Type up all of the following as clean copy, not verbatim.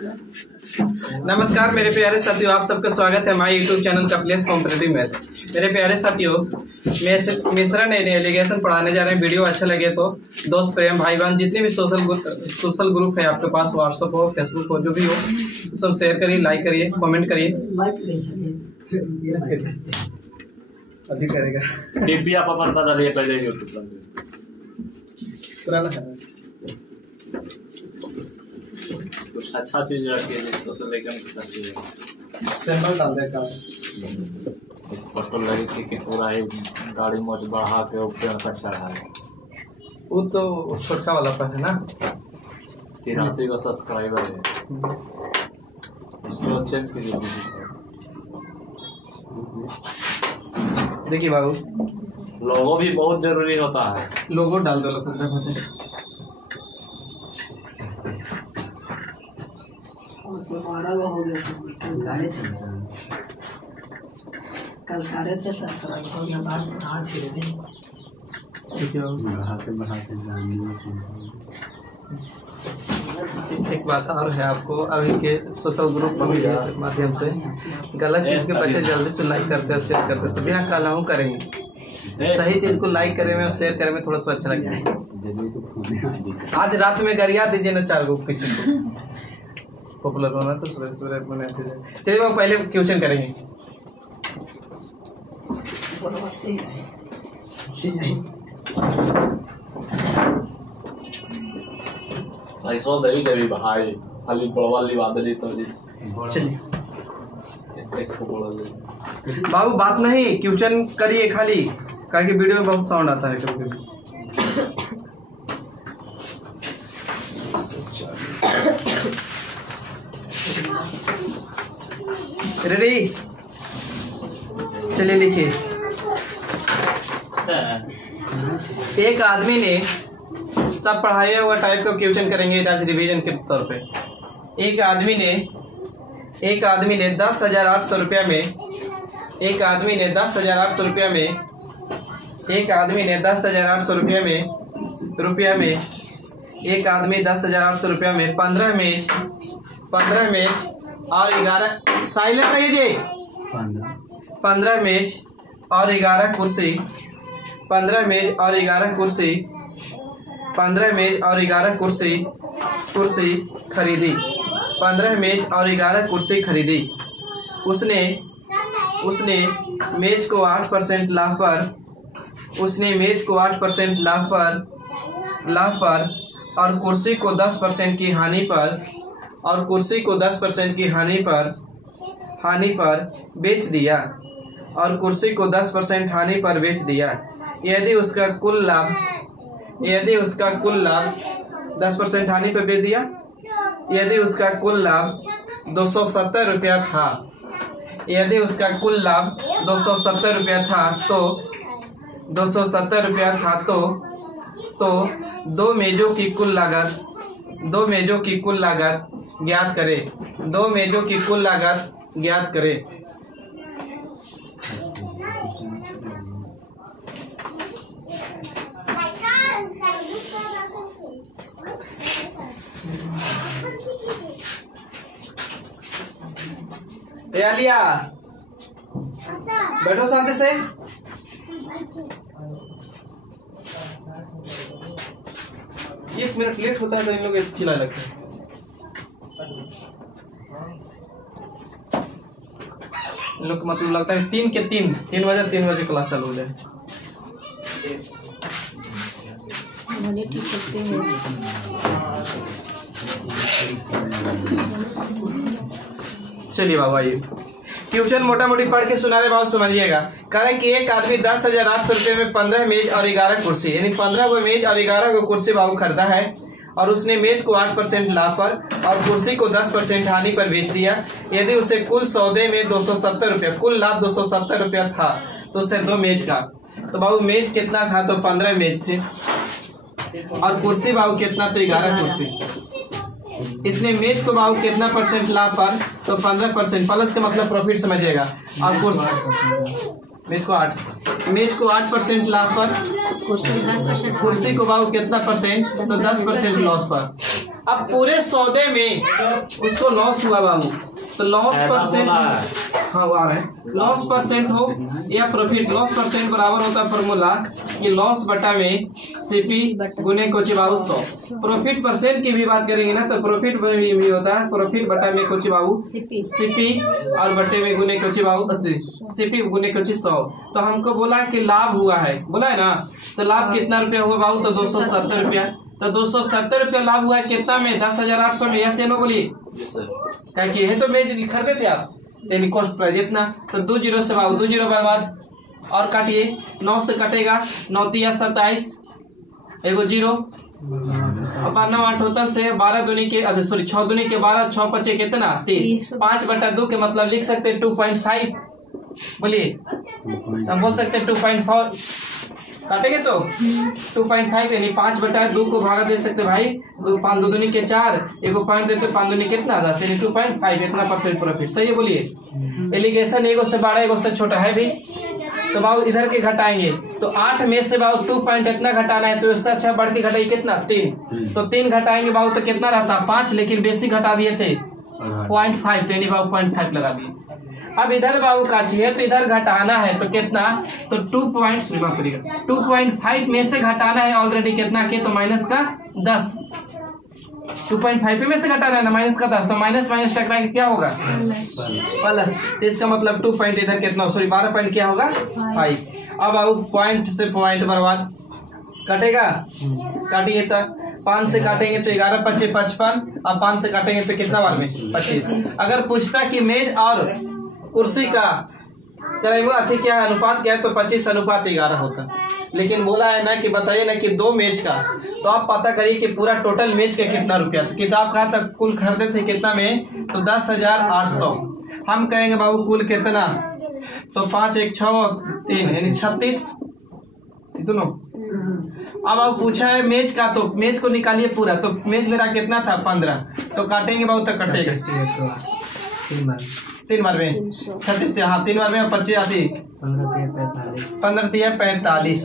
नमस्कार मेरे प्यारे साथियों, आप सबका स्वागत है हमारे YouTube channel Kapilesh competitive math. मेरे प्यारे साथियों, मिश्रा ने एलिगेशन पढ़ाने जा रहे हैं। वीडियो अच्छा लगे तो दोस्त प्रेम भाई बहन जितने भी सोशल ग्रुप है आपके पास, व्हाट्सएप हो, फेसबुक हो, जो भी हो, सब शेयर करिए, लाइक करिए, कमेंट करिए। अभी करेगा टीपी आप अपन बता दिए पहले यूट्यूब पर पुराना है। कुछ अच्छा चीज रखिए जिसको से लेकर सैंपल डाल देगा। फोटो लगी थी कि पूरा ही गाड़ी मोच बढ़ा के ऊपर का चढ़ा है। वो तो छोटका वाला पर है ना, 83 का सब्सक्राइबर है। उसको चेक कीजिए। देखिए बाबू, लोगो भी बहुत जरूरी होता है। लोगो डाल दो। हो गया कल सारे थे सर बढ़ाते एक बात और है, आपको अभी के सोशल ग्रुप के माध्यम से गलत चीज के बच्चे जल्दी से लाइक करते हैं, शेयर करते हैं, तो बिना कलह करेंगे। सही चीज को लाइक करे में और शेयर करे में थोड़ा सा अच्छा लगता है। आज रात में गरिया दीजिए ना 4 गो किसी को, पॉपुलर होना तो सुबह सुबह बने। चलिए वो पहले क्वेश्चन करेंगे। ऐसा दही के भी भाई खाली बड़वाली बादली तो चलिए बाबू, बात नहीं, क्वेश्चन करिए खाली, क्योंकि वीडियो में बहुत साउंड आता है कभी कभी। रेडी, चलिए लिखिए। एक आदमी ने सब पढ़ाया हुआ टाइप का क्वेश्चन करेंगे आज रिवीजन के तौर पे। एक आदमी ने 10,800 रुपया में एक आदमी ने 10,800 रुपया में 10,800 रुपया में एक आदमी 10,800 रुपया में 15 मेज और 11 साइलेंट रहिए 15 मेज और 11 कुर्सी 15 मेज और 11 कुर्सी खरीदी। 15 मेज और 11 कुर्सी खरीदी। उसने मेज को 8% लाभ पर और कुर्सी को 10% की हानि पर बेच दिया। यदि उसका कुल लाभ 10% हानि पर बेच दिया। यदि उसका कुल लाभ 270 रुपया था, यदि उसका कुल लाभ 270 रुपया था तो 2 मेजों की कुल लागत ज्ञात करें। 2 मेजों की कुल लागत ज्ञात करें। लिया, बैठो शांति से। एक मिनट लेट होता है तो इन लोग चिल्लाने लगते हैं। इन लोग मतलब लगता है 3 बजे क्लास चालू हो जाए। चलिए बाबा, ये ट्यूशन मोटा मोटी पढ़ के सुना रहे बाबू, समझिएगा। कह रहे कि एक आदमी 10,800 रुपये में 15 मेज और 11 कुर्सी, यानी 15 गो मेज और 11 गो कुर्सी बाबू खरीदा है, और उसने मेज को 8% लाभ पर और कुर्सी को 10% हानि पर बेच दिया। यदि उसे कुल सौदे में 270 रुपया, कुल लाभ 270 रुपया था, तो उसे 2 मेज का, तो बाबू मेज कितना था, तो 15 मेज थे, और कुर्सी बाबू कितना, तो 11 कुर्सी। इसने मेज को बाबू कितना परसेंट लाभ पर, तो 15%, प्लस का मतलब प्रॉफिट समझिएगा। और मेज को 8% लाभ पर, कुर्सी को बाबू कितना परसेंट, तो 10% लॉस पर। अब पूरे सौदे में उसको लॉस हुआ बाबू, तो लॉस परसेंट, हाँ वो आ रहा है, लॉस परसेंट हो या प्रॉफिट, लॉस परसेंट बराबर होता है फॉर्मूला कि लॉस बटा में सीपी गुने कोची बाबू 100। प्रॉफिट परसेंट की भी बात करेंगे ना तो प्रॉफिट भी होता है प्रॉफिट बटा में कोची बाबू सीपी और बटे में गुने कोची बाबू सीपी गुने कोची 100। तो हमको बोला कि लाभ हुआ है, बोला है ना, तो लाभ कितना रुपया हुआ बाबू, तो 270 रुपया। तो 270 रुपया लाभ हुआ है कितना में, 10,800 में, या से नो बोलिए, क्या कि है तो मेज खरीदे थे आप, यानी कॉस्ट प्राइस इतना, तो 2 जीरो से बाबू 2 जीरो बर्बाद, और काटिए 9 से कटेगा, 9 तिया 27, एगो जीरो, और 9 8 होतल से 12 दूनी के, अच्छा सॉरी 6 दूनी के 12, 6 पचे कितना 30, 5/2 के मतलब लिख सकते हैं 2.5, बोलिए हम बोल सकते हैं 2.4, काटेंगे तो 2.5 यानी 5/2 को भागा दे सकते भाई, 5 दूनी के 4, एगो पॉइंट देते 5 दूनी कितना 10 यानी 2.5, इतना परसेंट प्रॉफिट, सही है बोलिए। एलिगेशन एगो से बड़ा एगो से छोटा है भी, तो बाबू इधर के घटाएंगे तो 8 में से बाबू 2 पॉइंट इतना घटाना है, तो इससे अच्छा बढ़ के घटाइए कितना 3, तो 3 घटाएंगे बाबू तो कितना रहता 5, लेकिन बेसिक घटा दिए थे 0.5, तो यानी बाबू 0.5 लगा दिए। अब इधर बाबू का चाहिए तो इधर घटाना है तो कितना, तो 2.5 में से घटाना है ऑलरेडी कितना के, तो माइनस का 10, 2.5 में से घटाना है ना माइनस का 10, तो माइनस माइनस टकरा के क्या होगा प्लस, तो इसका मतलब 2 पॉइंट इधर कितना, सॉरी 12 पॉइंट क्या होगा 5। अब बाबू पॉइंट से पॉइंट बर्बाद कटेगा, काटिए तो 5 से काटेंगे तो 11 5 55, अब 5 से काटेंगे तो कितना बार में 25। अगर पूछता कि मेज और कुर्सी का अथी क्या है अनुपात क्या है, तो 25:11 होता, लेकिन बोला है ना कि बताइए ना कि 2 मेज का, तो आप पता करिए कि पूरा टोटल मेज का कितना रुपया, तो किताब कहा तक कुल खरीदे थे कितना में, तो 10,800। हम कहेंगे बाबू कुल कितना, तो 5 1 6 3 यानी 36 दोनों। अब आप पूछा है मेज का, तो मेज को निकालिए पूरा, तो मेज मेरा कितना था 15, तो काटेंगे बाबू तो कटेगा 3 बार में 36, हाँ 3 बार में 25 आती 15 तिया 45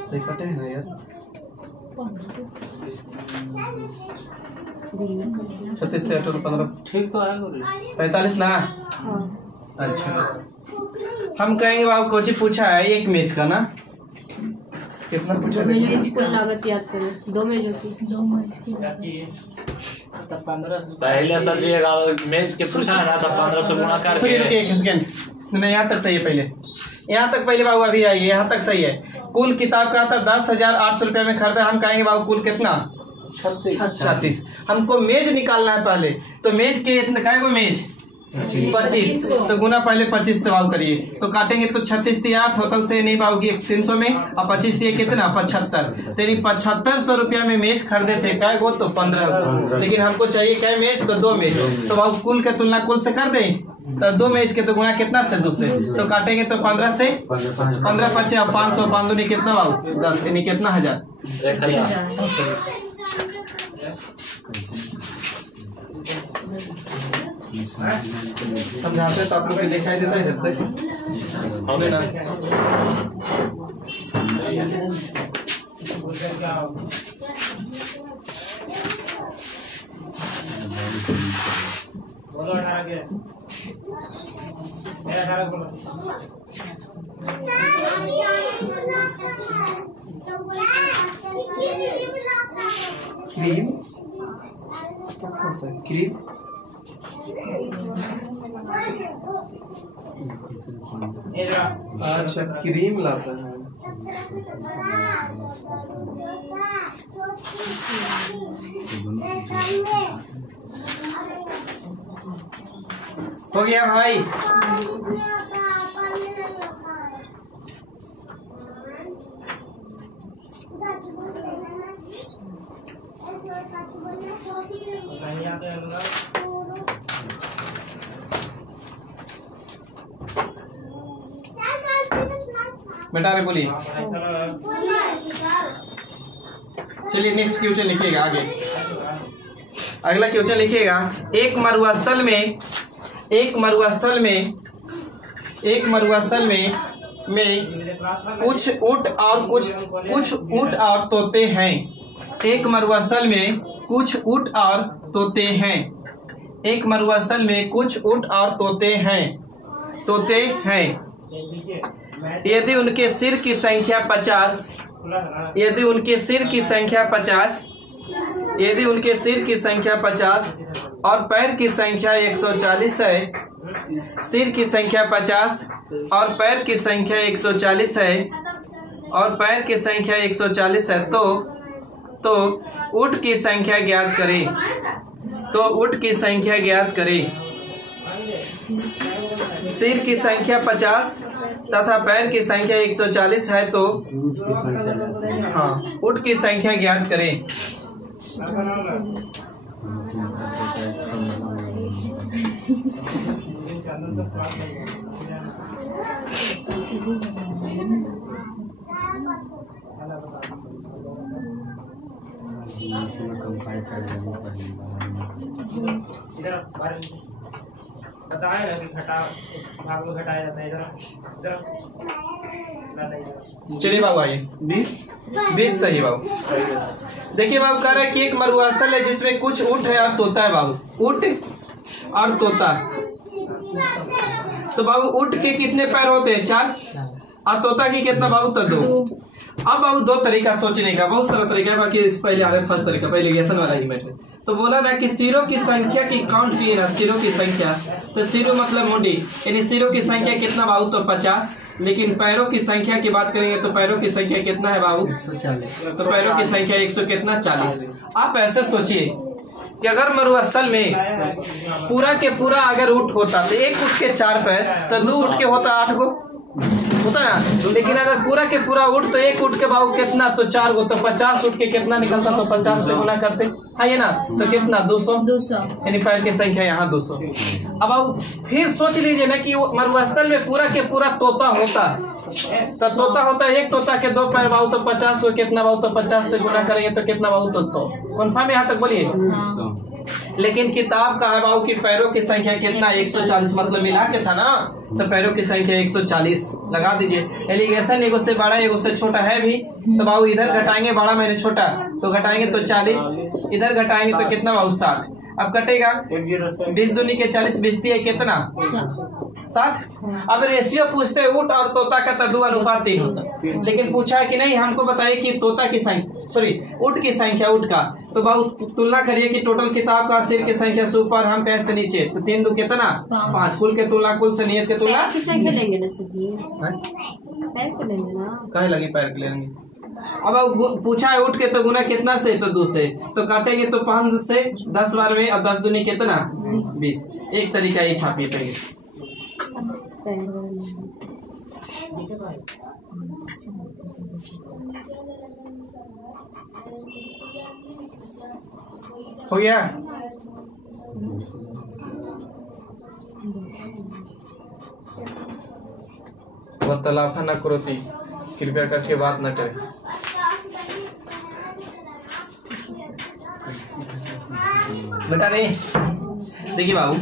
सही कटे हैं यार, 36 से 15 ठीक तो है 45 ना। अच्छा हम कहेंगे बाबू कोची पूछा है एक मेज का ना, कितना पूछा, मेज को लागत याद करो, 2 मेज होती, 2 मेज की पहले सर जी 11 मेज के पूछा है ना, तो 15 से गुणा करके, एक सेकंड नहीं, यहाँ तक सही है, पहले यहाँ तक पहले बाबू अभी आइए, यहाँ तक सही है। कुल किताब का था 10,800 रुपये में खरीदा, हम कहेंगे बाबू कुल कितना 36। हमको मेज निकालना है पहले, तो मेज के इतने काय को मेज 25, तो गुना पहले 25 से भाव करिए, तो काटेंगे तो 36 तिया 8 होटल से नहीं पाओगी 300 में, और 25 तिया कितना 75, तो 7500 रुपया में मेज खरीदे थे काय गो, तो 15 गो, लेकिन हमको चाहिए क्या मेज, तो 2 मेज, तो भाव कुल के तुलना कुल से कर दें, तो 2 मेज के तो गुना कितना से 2 से, तो काटेंगे तो 15 से 15 5 500 5 दूनी कितना भाव 10 यानी कितना 1000। समझाते तो आप लोग को दिखाई देता है इधर से, हमें ना क्रीम क्रीम अच्छा क्रीम लाता है, हो गया भाई। बेटा रे बोलिए, चलिए नेक्स्ट क्वेश्चन लिखिएगा आगे, अगला क्वेश्चन लिखिएगा। एक मरुस्थल में में कुछ ऊँट और तोते हैं। एक मरुस्थल में कुछ ऊँट और तोते हैं। एक मरुस्थल में कुछ ऊँट और तोते हैं। यदि उनके सिर की संख्या 50 यदि उनके सिर की संख्या 50 और पैर की संख्या 140 है। सिर की संख्या 50 और पैर की संख्या 140 है और पैर की संख्या 140 है तो ऊँट की संख्या ज्ञात करें। ऊँट की संख्या ज्ञात करें। सिर की संख्या 50 तथा पैर की संख्या 140 है तो हाँ ऊँट की संख्या ज्ञात करें। बताए ना कि भाग में घटाया जाता है इधर। चलिए बाबू आइए 20 सही बाबू। देखिए बाबू कह रहा है कि एक मरुस्थल है जिसमें कुछ ऊँट है और तोता है। बाबू ऊँट और तोता, तो बाबू ऊँट के कितने पैर होते हैं? 4 और तोता की कितना बाबू? तो 2। अब बाबू 2 तरीका सोचने का, बहुत सारा तरीका है। बाकी इस पहले आ रहा है फर्स्ट तरीका, पहले लेसन वाला ही मैटर। तो बोला ना कि सिरों की संख्या की काउंट की ना, सिरों की संख्या, तो सिरों मतलब मुंडी, यानी सिरों की संख्या कितना बाबू? तो 50। लेकिन पैरों की संख्या की बात करेंगे तो पैरों की संख्या कितना है बाबू? 140। तो पैरों की संख्या 140। आप ऐसे सोचिए कि अगर मरुस्थल में पूरा के पूरा अगर ऊँट होता तो एक ऊँट के 4 पैर, तो 2 ऊँट के होता 8 गो होता ना। लेकिन अगर पूरा के पूरा ऊँट तो एक ऊँट के बाबू कितना? तो 4 गो, तो 50 ऊँट के कितना निकलता? तो 50 से गुना करते है ये ना, तो कितना? 200। यानी पैर की संख्या यहाँ 200। अब बाबू फिर सोच लीजिए ना कि मरुस्थल में पूरा के पूरा तोता होता, तो तोता होता है एक तोता के 2 पैर बाबू, तो 50 को कितना बाबू? तो 50 से गुना करेंगे तो कितना बाबू? तो 100। कन्फर्म यहाँ तक बोलिए। लेकिन किताब का है बाबू की पैरों की संख्या कितना? 140, मतलब मिला के था ना, तो पैरों की संख्या 140 लगा दीजिए। एलिगेशन एगो से बड़ा एगो से छोटा है भी, तो बाबू इधर घटाएंगे बड़ा मैंने छोटा, तो घटाएंगे तो 40, इधर घटाएंगे तो कितना बाबू? 60। अब कटेगा 20 दूनी के 40 बिजती है कितना? 60। अब रेशियो पूछते हैं ऊँट और तोता का, तो 2:3 होता। लेकिन पूछा है कि नहीं हमको बताइए कि तोता की संख्या, सॉरी ऊँट की संख्या, ऊँट का। तो बाबू तुलना करिए कि टोटल किताब का सिर की संख्या से ऊपर, हम कैसे से नीचे, तो 3 2 कितना? 5। कुल के तुलना, कुल से नियत के तुलना की संख्या लेंगे ना सर जी, पैर को लेंगे ना, कहे लगी पैर के लेंगे। अब पूछा है ऊँट के, तो गुना कितना से? तो 2 से, तो काटेंगे तो 5 से 10 बार में, अब 10 दूनी कितना? 20। एक तरीका ये छापिए पहले। हो गया? वार्तालाप न करो, कृपया करके बात न करें। बेटा नहीं, देखिए बाबू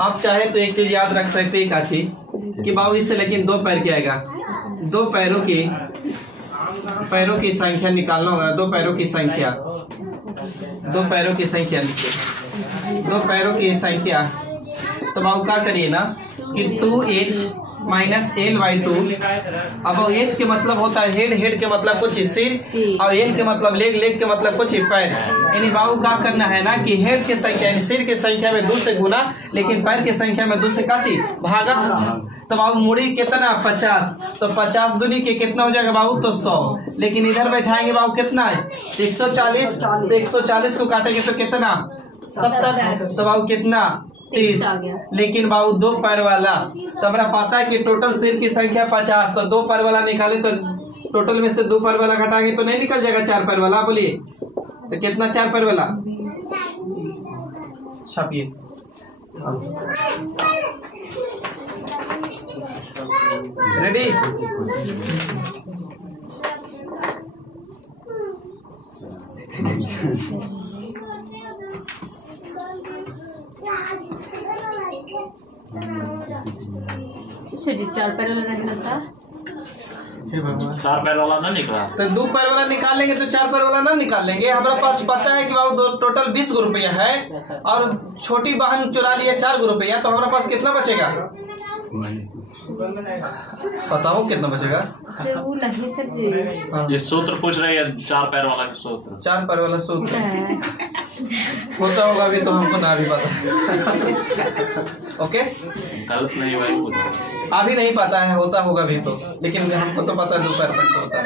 आप चाहे तो एक चीज याद रख सकते हैं काची, कि बाबू इससे लेकिन 2 पैर क्या आएगा? 2 पैरों की संख्या निकालना होगा। 2 पैरों की संख्या, 2 पैरों की संख्या लिखिए, 2 पैरों की संख्या। तो बाबू क्या करिए ना कि 2h माइनस l/2। अब h के मतलब होता है हेड, हेड के मतलब कुछ सिर, और l के मतलब लेग, लेग के मतलब कुछ पैर। यानी बाबू क्या करना है ना कि हेड की संख्या यानी सिर की संख्या में 2 से गुना, लेकिन पैर की संख्या में 2 से काची भागा। तो बाबू मुड़ी कितना? 50। तो 50 दूनी के कितना हो जाएगा बाबू? तो 100। लेकिन इधर बैठाएंगे बाबू कितना है? 140। तो 140 को काटेंगे तो कितना? 70। तो बाबू कितना? 30। लेकिन बाबू 2 पैर वाला, तो हमारा पता है कि टोटल सिर की संख्या 50, तो 2 पैर वाला निकाले तो टोटल में से 2 पैर वाला घटाएंगे तो नहीं निकल जाएगा 4 पैर वाला। बोलिए तो कितना 4 पैर वाला? छापिए। रेडी? से भी 4 पैर वाला नहीं लगता। हे भगवान, 4 पैर वाला ना निकला। तो 2 पैर वाला निकाल लेंगे तो 4 पैर वाला ना निकाल लेंगे। हमारा पास पता है कि बाबू टोटल 20 रुपया है और छोटी बहन चुरा लिया 4 रुपया, तो हमारा पास कितना बचेगा? बताओ कितना बचेगा? तो वो नहीं सब ये सूत्र पूछ रहे हैं, 4 पैर वाला का सूत्र। 4 पैर वाला सूत्र होता होगा अभी तो हमको ना भी पता। ओके, गलत नहीं भाई, पूछ अभी नहीं पता है, होता होगा भी तो, लेकिन हमको तो पता है 2 पैर तक तो होता है।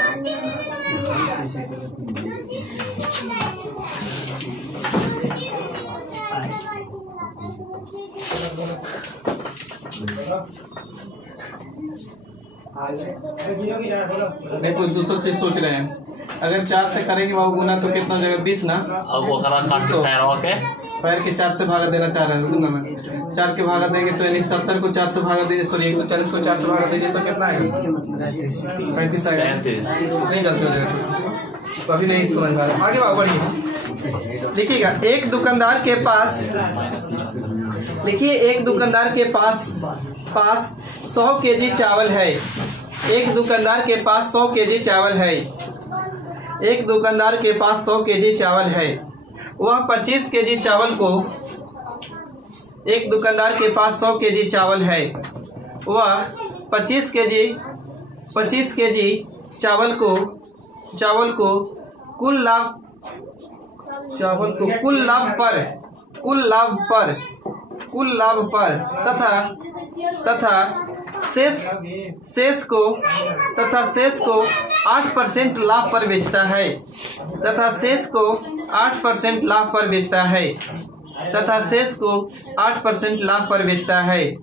नहीं, कुछ दूसरी चीज सोच रहे हैं। अगर 4 से करेंगे बाबू गुना तो कितना हो जाएगा? 20 ना। अब वो करा काट पैरों के पैर के 4 से भागा देना चाह रहे हैं। 4 के भागा देंगे तो यानी 70 को 4 से भागा देंगे, सॉरी 140 को 4 से भागा देंगे तो कितना आएगा? 35 आएगा। नहीं गलती हो जाएगा, तो अभी नहीं समझ पा रहे। आगे बाबू बढ़िए, देखिएगा। एक दुकानदार के पास, देखिए एक दुकानदार के पास 100 केजी चावल है। एक दुकानदार के पास 100 केजी चावल है। एक दुकानदार के पास 100 केजी चावल है। वह 25 केजी चावल को, एक दुकानदार के पास 100 केजी चावल है। वह 25 केजी चावल को कुल लाभ पर तथा शेष को 8% लाभ पर बेचता है। तथा शेष को 8% लाभ पर बेचता है। तथा शेष को 8% लाभ पर बेचता है।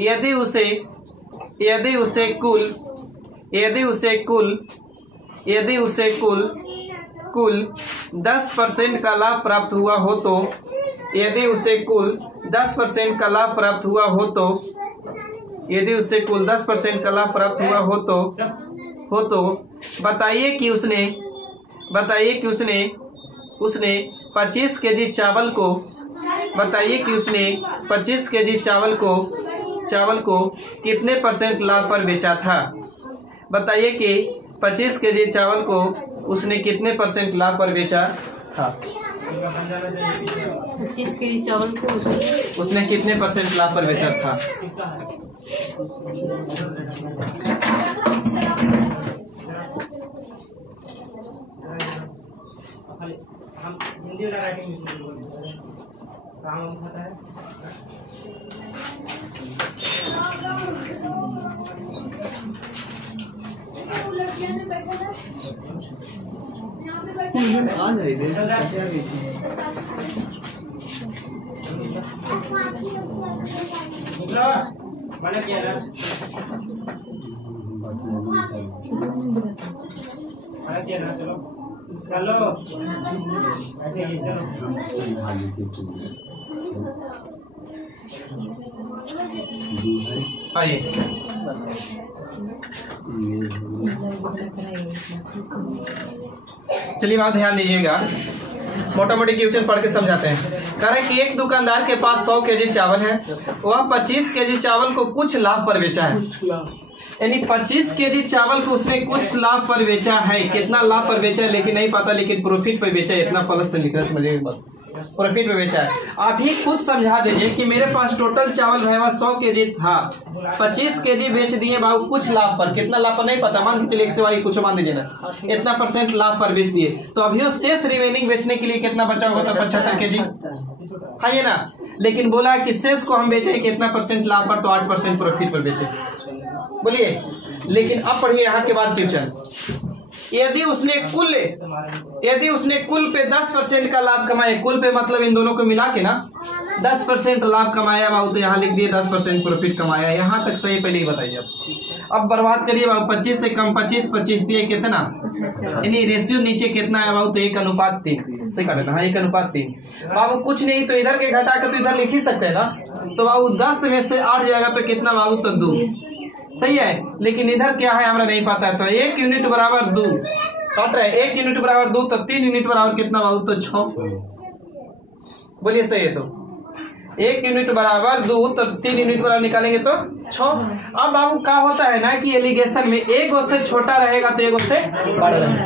यदि उसे कुल 10% का लाभ प्राप्त हुआ हो तो, यदि उसे कुल 10% का लाभ प्राप्त हुआ हो तो, यदि उसे कुल 10% का लाभ प्राप्त हुआ हो तो बताइए कि उसने 25 केजी चावल को, बताइए कि उसने 25 केजी चावल को कितने % लाभ पर बेचा था? बताइए कि 25 केजी चावल को उसने कितने % लाभ पर बेचा था? 25 केजी चावल को उसने कितने % लाभ पर बेचा था? हम हिंदी वाला राइटिंग काम खाता है। आ जाइए मैंने किया ना, चलो आइए। चलिए बात ध्यान दीजिएगा, मोटा मोटी क्वेश्चन पढ़ के समझाते हैं। कह रहे कि एक दुकानदार के पास 100 केजी चावल है। वह 25 केजी चावल को कुछ लाभ पर बेचा है। यानी 25 केजी चावल को उसने कुछ लाभ पर बेचा है। कितना लाभ पर बेचा है लेकिन नहीं पता, लेकिन प्रॉफिट पर बेचा है। इतना प्लस से लिख रहा है, समझिए बात, प्रॉफिट पे बेचा है। आप ही खुद समझा दीजिए कि मेरे पास टोटल चावल है 100 केजी था, 25 केजी बेच दिए बाबू कुछ लाभ पर। कितना लाभ पर नहीं पता, मान के चलिए एक कुछ मान दीजिए ना, इतना % लाभ पर बेच दिए। तो अभी वो शेष रिमेनिंग बेचने के लिए कितना बचा होगा? तो 75 केजी है ना। लेकिन बोला कि शेष को हम बेचे कितना % लाभ पर? तो 8% प्रॉफिट पर बेचे। बोलिए, लेकिन अब पढ़िए यहाँ के बाद क्वेश्चन। यदि उसने कुल पे 10% का लाभ कमाया, कुल पे मतलब इन दोनों को मिला के ना 10% लाभ कमाया बाबू, तो यहाँ लिख दिए 10% प्रॉफिट कमाया। यहाँ तक सही, पहले ही बताइए। अब बर्बाद करिए बाबू, 25 से कम 25 दिए कितना, यानी रेशियो नीचे कितना है बाबू? तो 1:3। सही कर लेना, हाँ 1:3 बाबू। कुछ नहीं तो इधर के घटा कर तो इधर लिख ही सकते हैं ना। तो बाबू 10 में से 8 जाएगा तो कितना बाबू? तो 2। सही है, लेकिन इधर क्या है हमारा नहीं पता है। तो 1 यूनिट बराबर 2 काट रहे, 1 यूनिट बराबर 2, तो 3 यूनिट बराबर कितना बाबू? तो 6। बोलिए सही है। तो 1 यूनिट बराबर 2, तो 3 यूनिट बराबर निकालेंगे तो 6। अब बाबू क्या होता है ना कि एलिगेशन में एक उससे छोटा रहेगा तो एक उससे बड़ा रहेगा।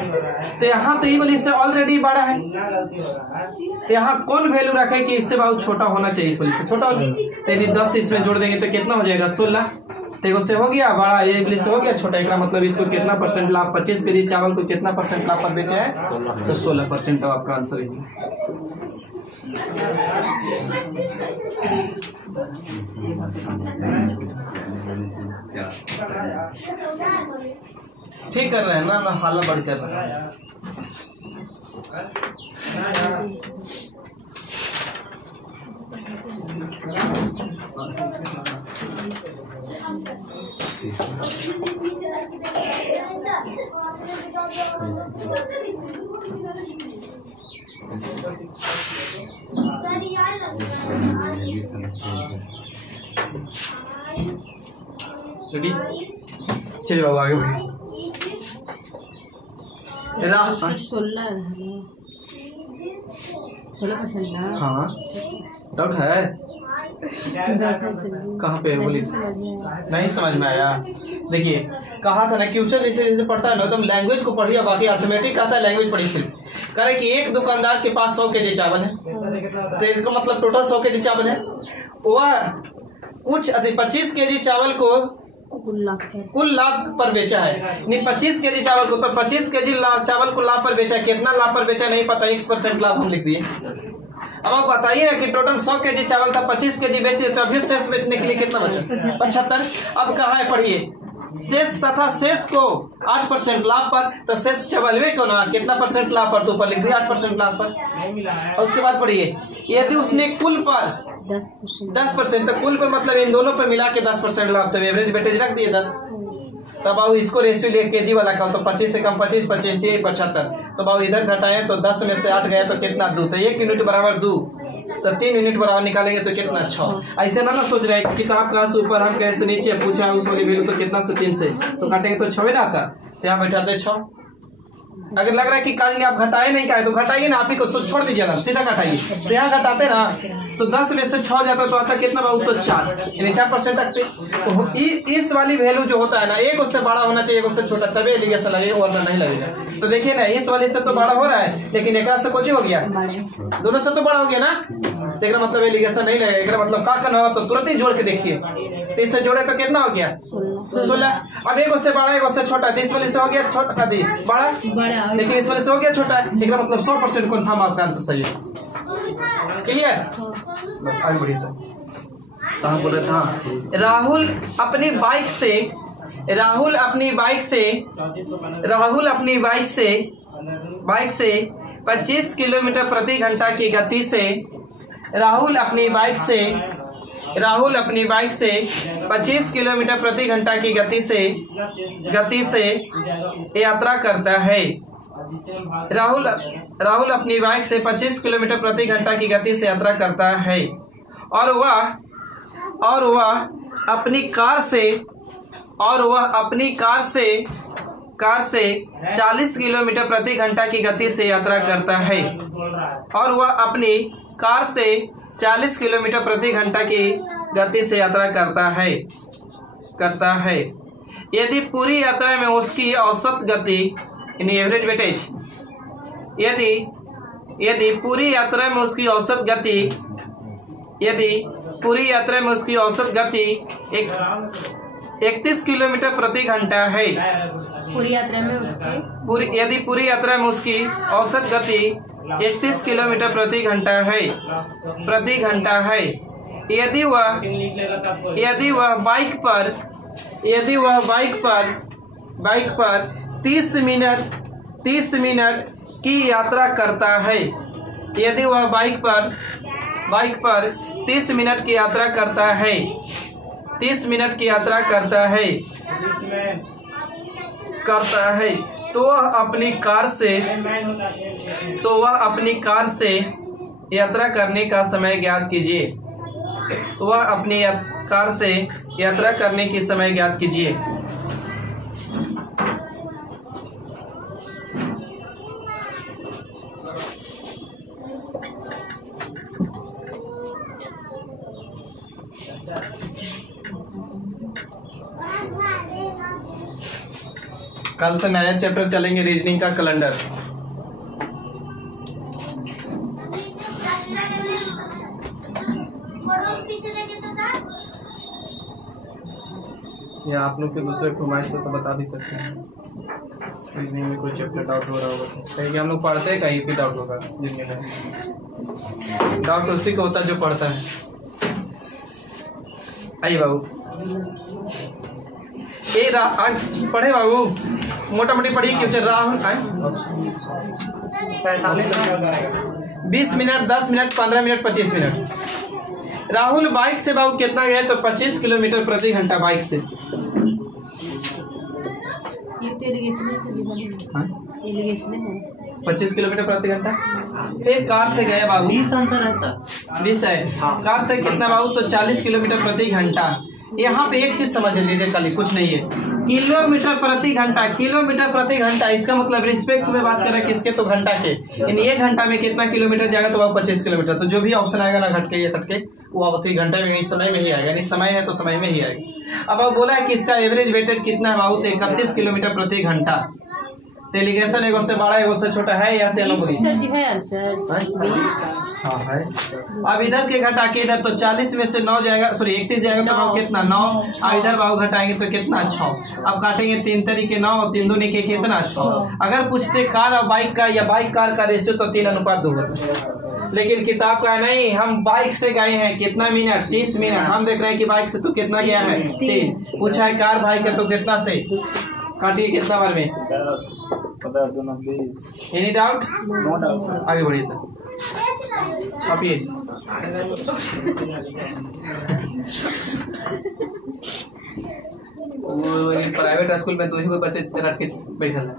तो यहाँ तो ये वाली इससे ऑलरेडी बड़ा है, तो यहाँ कौन वैल्यू रखे कि इससे बाबू छोटा होना चाहिए, इस वाली से छोटा होगा। तो यदि 10 इसमें जोड़ देंगे तो कितना हो जाएगा 16। तो उससे हो गया बड़ा, ये वाली से हो गया छोटा। एक मतलब इसको कितना परसेंट लाभ, 25 केजी चावल को कितना परसेंट लाभ पर बेचा है, तो 16%। तो आपका आंसर है। ठीक कर रहे हैं ना हाला बढ़ कर रहे हैं। रेडी, चलिए बाबू आगे बढ़िए। 16% ना। हाँ डाउट है कहाँ पे बोली, नहीं समझ में आया। देखिए कहा था ना फ्यूचर जैसे जैसे पढ़ता है ना एकदम लैंग्वेज को पढ़िए, बाकी अर्थमेटिक आता है, लैंग्वेज पढ़िए सिर्फ। करे कि एक दुकानदार के पास 100 केजी चावल है, तो इसका मतलब टोटल 100 केजी चावल है। वह कुछ 25 केजी चावल को कुल लाभ पर बेचा है, नहीं 25 केजी चावल को, तो 25 केजी चावल को लाभ पर बेचा है। कितना लाभ पर बेचा नहीं पता, 1% लाभ हम लिख दिए। अब आप बताइए कि टोटल 100 केजी चावल था, 25 केजी बेचे, तो अभी शेष बेचने के लिए कितना बचा, 75। अब कहा है पढ़िए, शेष तथा शेष को 8% लाभ पर, तो शेष 94 को ना कितना परसेंट लाभ पर, तो ऊपर लिख दिया 8% लाभ पर। और उसके बाद पढ़िए, यदि उसने कुल पर 10%, तो कुल पे मतलब इन दोनों पे मिला के 10% लाभ, तो एवरेज वेटेज रख दिए 10। तब बाबू इसको रेशियो लिए केजी वाला का, तो 25 से कम 25, 25 दिए 75। तो बाबू इधर घटाएं तो 10 में से 8 गए तो कितना 2, तो 1 यूनिट बराबर 2, तो 3 यूनिट बराबर निकालेंगे तो कितना 6। ऐसे ना सोच रहे हैं किताब कहाँ से ऊपर हम कैसे नीचे पूछा है उस वाली वैल्यू तो कितना से 3 से, तो काटेंगे तो 6 ना आता, तो यहाँ बैठाते 6। अगर लग रहा है कि काज आप घटाए नहीं का तो घटाइए ना, आप ही को छोड़ दीजिए ना, सीधा घटाइए। तो यहाँ घटाते ना तो 10 में से 6 जाता तो आता कितना बाबू, तो 4, यानी 4% रखते। तो इस वाली वैल्यू जो होता है ना, एक उससे बड़ा होना चाहिए, एक उससे छोटा, तभी एलिगेशन लगेगा वरना नहीं लगेगा। तो देखिए ना इस वाले से तो बड़ा हो रहा है, लेकिन एक से कुछ हो गया, दोनों से तो बड़ा हो गया ना, तो एक मतलब एलिगेशन नहीं लगेगा। एक मतलब का करना होगा तो तुरंत ही जोड़ के देखिए, तो इससे जोड़े तो कितना हो गया 16। अब एक उससे बड़ा एक उससे छोटा, तो इस वाले से हो गया छोटा दी बड़ा, लेकिन इस वाले से हो गया छोटा, एक मतलब 100% कन्फर्म आपका आंसर सही है। क्लियर, बस आगे बढ़िए। कहाँ बोल रहे थे, राहुल अपनी बाइक से 25 किलोमीटर प्रति घंटा की गति से राहुल अपनी बाइक से 25 किलोमीटर प्रति घंटा की गति से यात्रा करता है। राहुल अपनी बाइक से 25 किलोमीटर प्रति घंटा की गति से यात्रा करता है और वह अपनी कार से 40 किलोमीटर प्रति घंटा की गति से यात्रा करता है और वह अपनी कार से 40 किलोमीटर प्रति घंटा की गति से यात्रा करता है। यदि पूरी यात्रा में उसकी औसत गति यानी एवरेज वेटेज, यदि पूरी यात्रा में उसकी औसत गति 31 किलोमीटर प्रति घंटा है, यदि पूरी यात्रा में उसकी औसत गति 31 किलोमीटर प्रति घंटा है, यदि वह बाइक पर 30 मिनट की यात्रा करता है, यदि वह बाइक पर 30 मिनट की यात्रा करता है, 30 मिनट की यात्रा करता है तो वह अपनी कार से यात्रा करने का समय ज्ञात कीजिए। तो वह अपनी कार से यात्रा करने की समय ज्ञात कीजिए। कल से नया चैप्टर चलेंगे रीजनिंग का कैलेंडर। या आप लोग के दूसरे फरमाइश से तो बता भी सकते हैं रीजनिंग में कोई चैप्टर डाउट हो रहा होगा कहीं कि हम लोग पढ़ते हैं कहीं भी डाउट होगा जिंदगी में। डाउट उसी को होता है जो पढ़ता है। आइए बाबू पढ़े बाबू मोटा मोटी पढ़िए क्यों Rahul 20 minute 10 minute 15 minute 25 minute. Rahul bike से बाबू कितना गए तो 25 किलोमीटर प्रति घंटा बाइक से। ये तो इरिगेशन है 25 किलोमीटर प्रति घंटा। फिर कार से गए बाबू 20 आंसर है सर। 20 है। कार से कितना बाबू तो 40 किलोमीटर प्रति घंटा। यहाँ पे एक चीज समझ लीजिए खाली कुछ नहीं है किलोमीटर प्रति घंटा। किलोमीटर प्रति घंटा इसका मतलब रिस्पेक्ट में बात कर रहे हैं किसके तो घंटा के। इन 1 घंटा में कितना किलोमीटर जाएगा तो बाबू 25 किलोमीटर। तो जो भी ऑप्शन आएगा ना घटके या खटके वो अब 3 घंटे में इस समय में ही आएगा। यानी समय है तो समय में ही आएगा। अब बोला है कि इसका एवरेज वेटेज कितना है बाबू तो 31 किलोमीटर प्रति घंटा। डेलीगेशन एगो से बड़ा एगो से छोटा है या से है आंसर 20। हाँ है। अब इधर के घटा के इधर तो 40 में से 9 जाएगा सॉरी 31 जाएगा तो बाबू कितना 9। अब इधर बाबू घटाएंगे तो कितना 6। अब काटेंगे 3 तरीके 9 और 3 दूनी के कितना 6। अगर पूछते कार और बाइक का या बाइक कार का रेशियो तो 3:2 होता। लेकिन किताब का नहीं हम बाइक से गए हैं कितना मिनट 30 मिनट। हम देख रहे हैं कि बाइक से तो कितना गया है 3। पूछा है कार भाई का तो कितना से काटिए कितना बार में 20। एनी डाउट आगे बढ़िए तो छापिए। प्राइवेट स्कूल में 2 ही कोई बच्चे रट के बैठे हैं।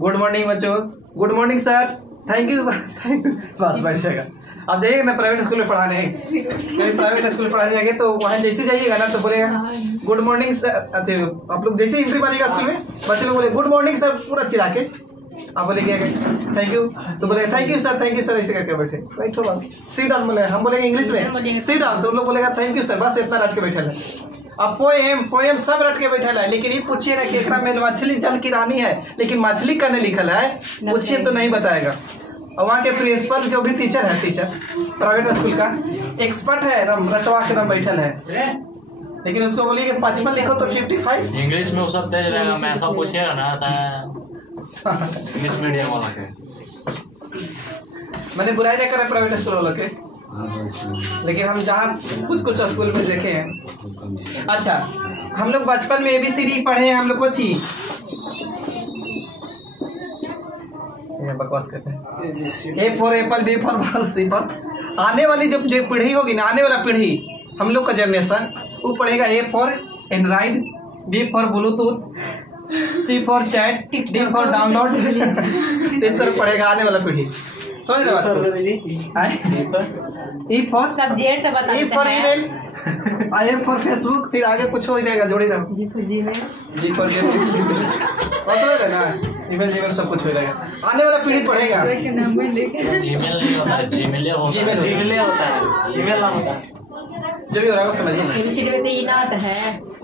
गुड मॉर्निंग बच्चों। Good morning sir thank you बस बैठ जाएगा। आप जाइएगा ना प्राइवेट स्कूल में पढ़ाने कहीं प्राइवेट स्कूल में पढ़ाने जाएंगे तो वहाँ जैसे जाइएगा ना तो बोलेगा गुड मॉर्निंग सर। आप लोग जैसे एंट्री मारिएगा स्कूल में बच्चे लोग बोले गुड मॉर्निंग सर पूरा चिल्ला के आप बोले क्या थैंक यू तो बोले थैंक यू सर ऐसे करके बैठो बात सीट डाउन बोले हम बोलेंगे इंग्लिश में सीट डाउन तो लोग बोलेगा थैंक यू सर बस इतना रट के बैठे है। अब पोएम सब रट के बैठे है लेकिन ये पूछिए ना कि एकरा में मछली जल की रानी है लेकिन मछली करने लिखल है पूछिए तो नहीं बताएगा। और वहाँ के प्रिंसिपल जो भी टीचर है प्राइवेट स्कूल का एक्सपर्ट है एकदम रटवा के एकदम बैठल है लेकिन उसको बोलिए कि 55 लिखो तो 55। इंग्लिश में वो सब तेज रहेगा मैथ पूछेगा ना इंग्लिश मीडियम वाला के मैंने बुराई नहीं करा प्राइवेट स्कूल वाला के लेकिन हम जहाँ कुछ स्कूल में देखे हैं। अच्छा हम लोग बचपन में ABCD पढ़े हैं हम लोग को चीज बकवास करते हैं A for Apple B for ball C for. आने वाली जो पीढ़ी होगी ना आने वाला पीढ़ी हम लोग का जनरेशन वो पढ़ेगा A for Android B for Bluetooth C for chat D for download इस तरह पढ़ेगा आने वाला पीढ़ी। समझ रहे बात E फॉर सब्जेक्ट बता E for email I for Facebook फिर आगे कुछ हो जाएगा जोड़ी ना G फॉर जीमेल समझ रहे ना ईमेल जीमेल सब कुछ हो जाएगा आने वाला पीढ़ी पढ़ेगा। ईमेल नहीं होता है जीमेल होता है ईमेल ना होता है जो भी हो रहा है वो समझिए।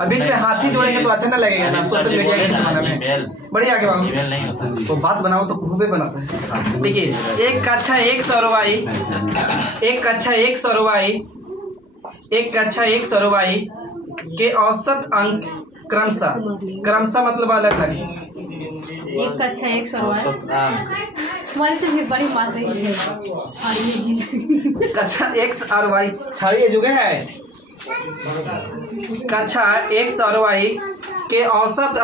अब बीच में हाथी जोड़ेंगे तो अच्छा ना लगेगा ना सोशल मीडिया के जमाने में बड़ी आगे बाबू ईमेल नहीं होता है। तो बात बनाओ तो खूबे बनाते हैं। देखिए एक कक्षा 100 रुपये के औसत अंक क्रमशः मतलब अलग अलग एक कक्षा 100 रुपये हमारे से भी बड़ी बात है कक्षा X और Y छाड़िए जुगे है कक्षा 100 रुपये के औसत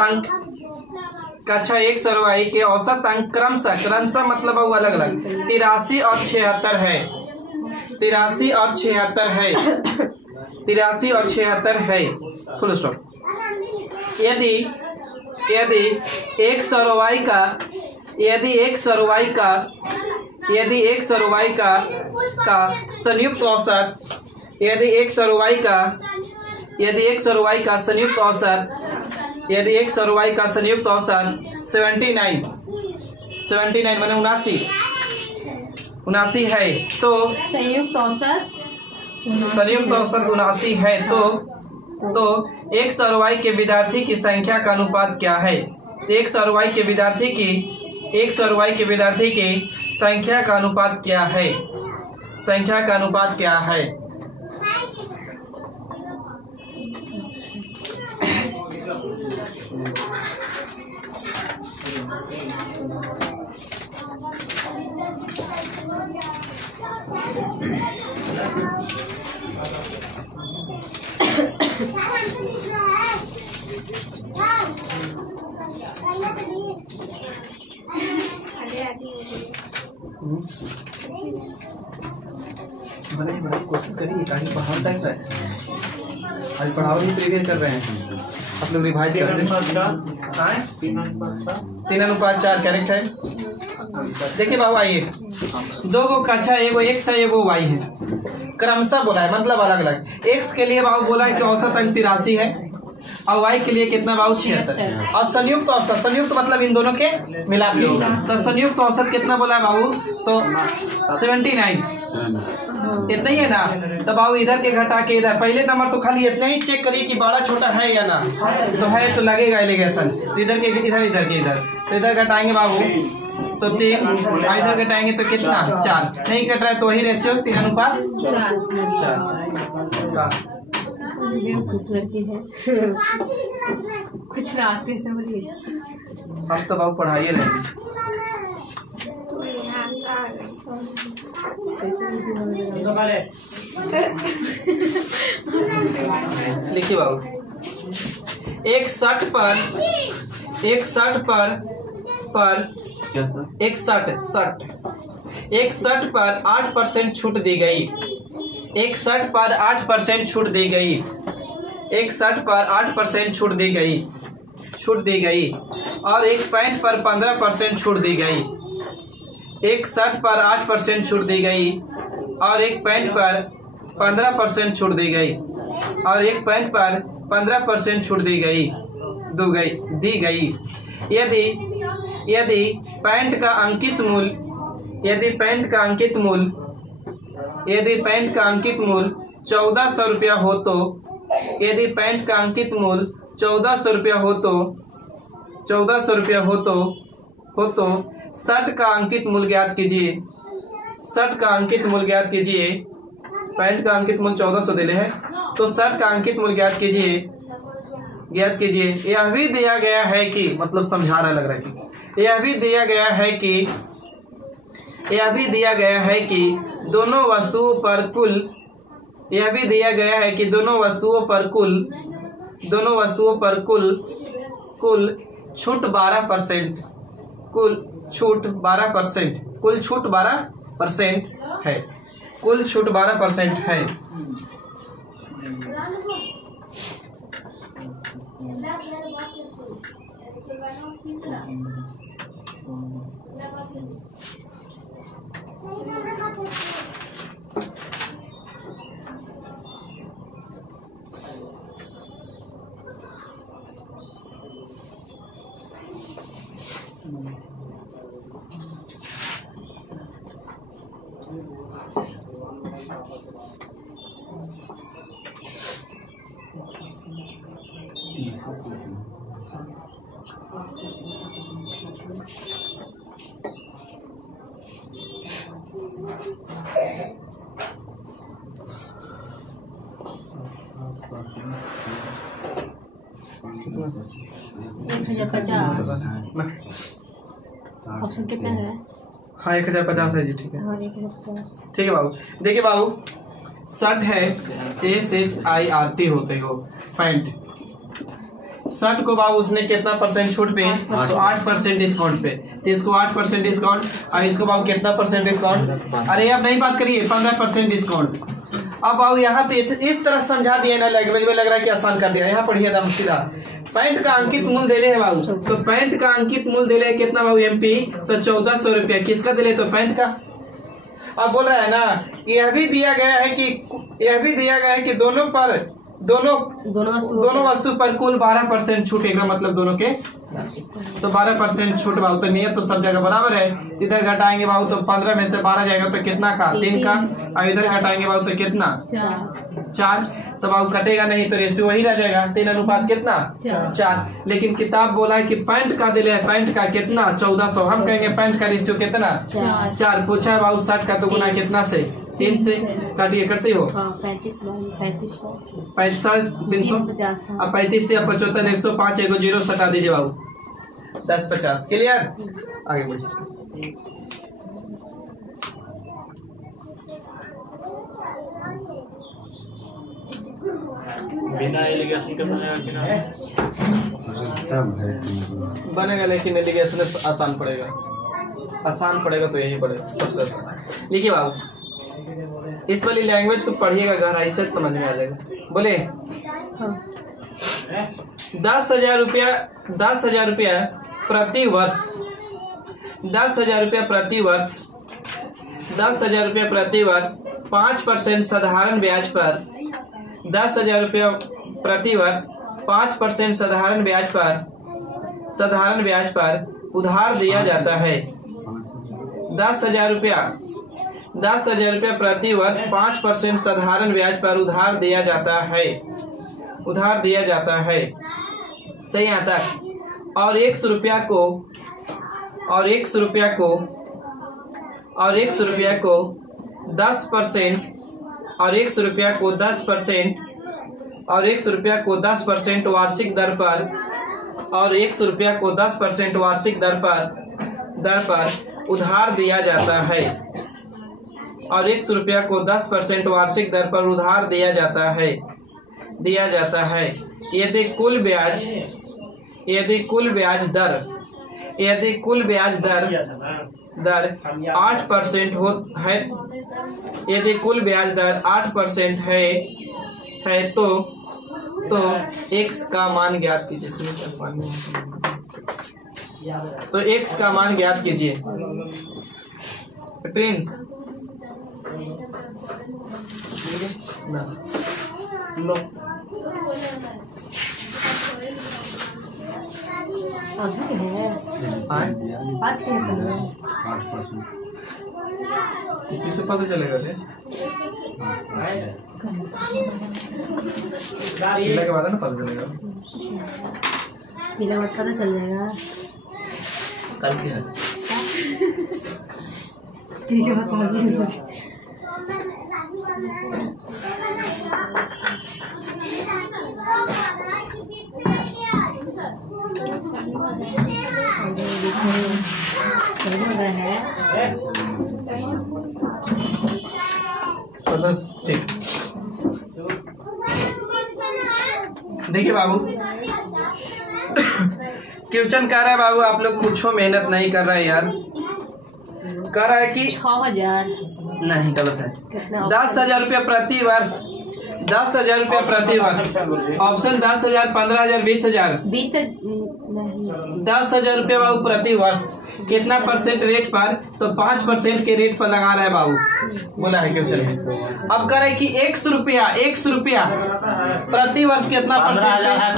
अंक क्रमशः मतलब वो अलग अलग 83 और 76 है 83 और 76 है फुल स्टॉप। यदि 100 रुपये का संयुक्त औसत यदि 100 रुपये का संयुक्त औसत 79 माने 79 है तो संयुक्त औसत 79 है तो 100 रुपये के विद्यार्थी की संख्या का अनुपात क्या है। X और Y के विद्यार्थी की संख्या का अनुपात क्या है? संख्या का अनुपात क्या है? बड़े कोशिश करिए ताकि पढ़ाओ टाइप है। आज पढ़ाओ ही प्रिपेयर कर रहे हैं आप लोग, रिवाइज कर रहे हैं। 3:4 करेक्ट है। देखिए बाबू आइए, दो गो कक्षा, एगो X है एगो Y है, क्रमशः बोला है, मतलब अलग अलग। X के लिए बाबू बोला है कि औसत अंक 83 है और Y के लिए कितना बाबू 76 और संयुक्त औसत, संयुक्त मतलब इन दोनों के मिला के, तो संयुक्त औसत कितना बोला है बाबू? तो 79 इतना ही है ना। तो बाबू इधर के घटा के इधर, पहले नंबर तो खाली इतना ही चेक करिए कि बड़ा छोटा है या ना, तो है तो लगेगा एलिगेशन। तो इधर के इधर, इधर के इधर, तो इधर घटाएंगे बाबू तो 3, इधर घटाएंगे तो कितना 4, नहीं कट रहा है तो वही रेशियो 3:4 का। कुछ ना आते से बोलिए, हम तो बाबू पढ़ाइए रहे। लिखिए बाबू, एक 60 पर 8% छूट दी गई। 60 पर 8% छूट दी गई। 60 पर 8% छूट दी गई और एक 65 पर 15% छूट दी गई। 60 पर 8% छूट दी गई और एक 65 पर 15% छूट दी गई और एक 65 पर 15% छूट दी गई। यदि पैंट का अंकित मूल्य 1400 रुपया हो तो, यदि पैंट का अंकित मूल्य 1400 रुपया हो तो 60 का अंकित मूल्य ज्ञात कीजिए। 60 का अंकित मूल्य ज्ञात कीजिए। पैंट का अंकित मूल्य 1400 दिले है तो 60 का अंकित मूल्य ज्ञात कीजिए। यह भी दिया गया है कि, मतलब समझा रहा लग रहा है कि यह भी दिया गया है कि दोनों वस्तुओं पर कुल छूट 12%, कुल छूट 12% है। ऑप्शन कितना है? हाँ 1050 है जी, ठीक है। हाँ 1050। ठीक है बाबू, देखिए बाबू, शर्ट है SHIRT होते हो पैंट। शर्ट को बाबू उसने कितना परसेंट छूट पे? तो 8% डिस्काउंट पे। तो इसको 8% डिस्काउंट और इसको बाबू कितना परसेंट डिस्काउंट? अरे अब नहीं बात करिए, 15% डिस्काउंट। अब बाबू यहाँ तो इस तरह समझा दिया ना, लैंग्वेज में लग रहा है कि आसान कर दिया। यहाँ पढ़िए दम सीधा। पैंट का अंकित मूल्य दे रहे हैं बाबू, तो पैंट का अंकित मूल्य दे रहे हैं कितना बाबू MP? तो 1400 रुपया। किसका दे रहे? तो पैंट का। अब बोल रहा है ना कि यह भी दिया गया है कि दोनों वस्तु पर कुल 12% छूट है, मतलब दोनों के तो 12% छूट बाबू। तो नियत तो सब जगह बराबर है। इधर घटाएंगे बाबू तो 15 में से 12 जाएगा तो कितना का? 3 का। और इधर घटाएंगे बाबू तो कितना? 4। तो बाबू कटेगा नहीं, तो रेशियो वही रह जाएगा 3 अनुपात कितना 4। लेकिन किताब बोला है कि पैंट का दिले है, पैंट का कितना 1400, हम कहेंगे पैंट का रेशियो कितना 4। पूछा है बाबू शर्ट का तो गुना कितना से 3 से, काटिए करते हो 3500 300 अब 35 से 75 105 एगो 0 सटा दीजिए बाबू 10 50। क्लियर, आगे बढ़िए। बिना एलिगेशन के बनेगा कि ना? बनेगा, लेकिन एलिगेशन आसान पड़ेगा, आसान पड़ेगा तो यही पड़ेगा सबसे आसान। लिखिए बाबू, इस वाली लैंग्वेज को पढ़िएगा, गहराई से समझ में आ जाएगा। बोले 10,000 रुपया, 10,000 रुपया प्रति वर्ष, 10,000 रुपया प्रति वर्ष, 10,000 रुपया प्रति वर्ष 5% साधारण ब्याज पर, 10,000 रुपया प्रति वर्ष 5% साधारण ब्याज पर उधार दिया जाता है। 10,000 रुपया, 10,000 रुपया प्रति वर्ष 5% साधारण ब्याज पर उधार दिया जाता है, उधार दिया जाता है। सही आता है। और 100 रुपया को, और 100 रुपया को, और 100 रुपया को 10%, और 100 रुपया को 10%, और 100 रुपया को 10% वार्षिक दर पर, और 100 रुपया को 10% वार्षिक दर पर उधार दिया जाता है, और 100 रुपया को 10% वार्षिक दर पर उधार दिया जाता है, दिया जाता है। यदि कुल ब्याज, यदि कुल ब्याज दर, यदि कुल ब्याज दर 8% हो है, यदि कुल ब्याज दर 8% है तो x का मान ज्ञात कीजिए। तो x का मान ज्ञात कीजिए। प्रिंस लो किसे पता चलेगा पीला के बाद है ना पता चलेगा, पीला बाद पता चल जाएगा कल की है। ठीक है बता तो बस ठीक। देखिए बाबू, क्वेश्चन कह रहा है बाबू, आप लोग पूछो, मेहनत नहीं कर रहा है यार। कह रहा है कि 6,000 नहीं, गलत है। 10,000 रुपया प्रति वर्ष, 10,000 रुपया प्रति वर्ष। ऑप्शन 10,000, 15,000, 20,000। 20 10,000 रुपया बाबू प्रति वर्ष, कितना % रेट पर? तो 5% के रेट पर लगा रहा है बाबू, बोला है क्वेश्चन में। अब कह रहे हैं कि 100 रुपया, 100 रुपया प्रति वर्ष कितना % है?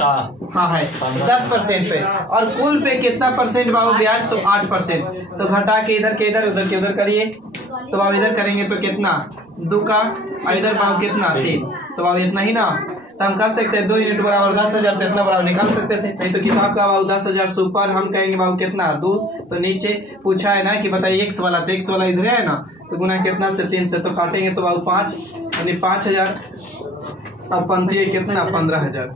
हाँ है 10% पे, और कुल पे कितना % बाबू ब्याज? तो 8%। तो घटा के इधर के इधर, उधर के उधर करिए। तो बाबू इधर करेंगे तो कितना 2 का, और इधर बाबू कितना 3, तो बाबू इतना ही ना। तो हम कर सकते हैं 2 यूनिट बराबर 10,000, तो इतना बराबर निकाल सकते थे। नहीं तो किताब का बाबू 10,000 सुपर, हम कहेंगे बाबू कितना 2। तो नीचे पूछा है ना कि बताइए x वाला, तो x वाला इधर है ना, तो गुना कितना से 3 से, तो काटेंगे तो बाबू 5, यानी 5,000। अब पंती कितना 15,000।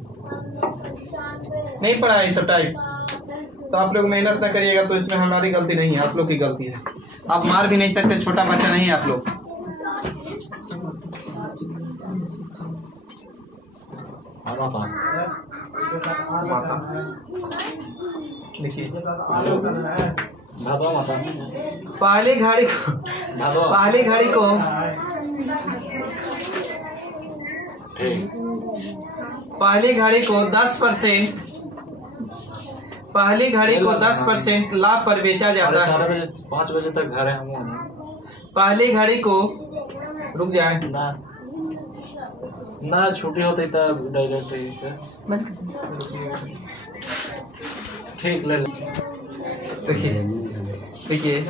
नहीं पढ़ा है सब टाइप। तो आप लोग मेहनत ना करिएगा तो इसमें हमारी गलती नहीं है, आप लोग की गलती है। आप मार भी नहीं सकते, छोटा बच्चा नहीं है आप लोग। देखिए पहली घड़ी को, पहली घड़ी को, पहली घड़ी को 10%, पहली घड़ी को 10% लाभ पर बेचा जाता है। 5 बजे तक घर है हम। पहली घड़ी को, रुक जाए ना छुट्टी होती तब डायरेक्ट ठीक ले। देखिए देखिए,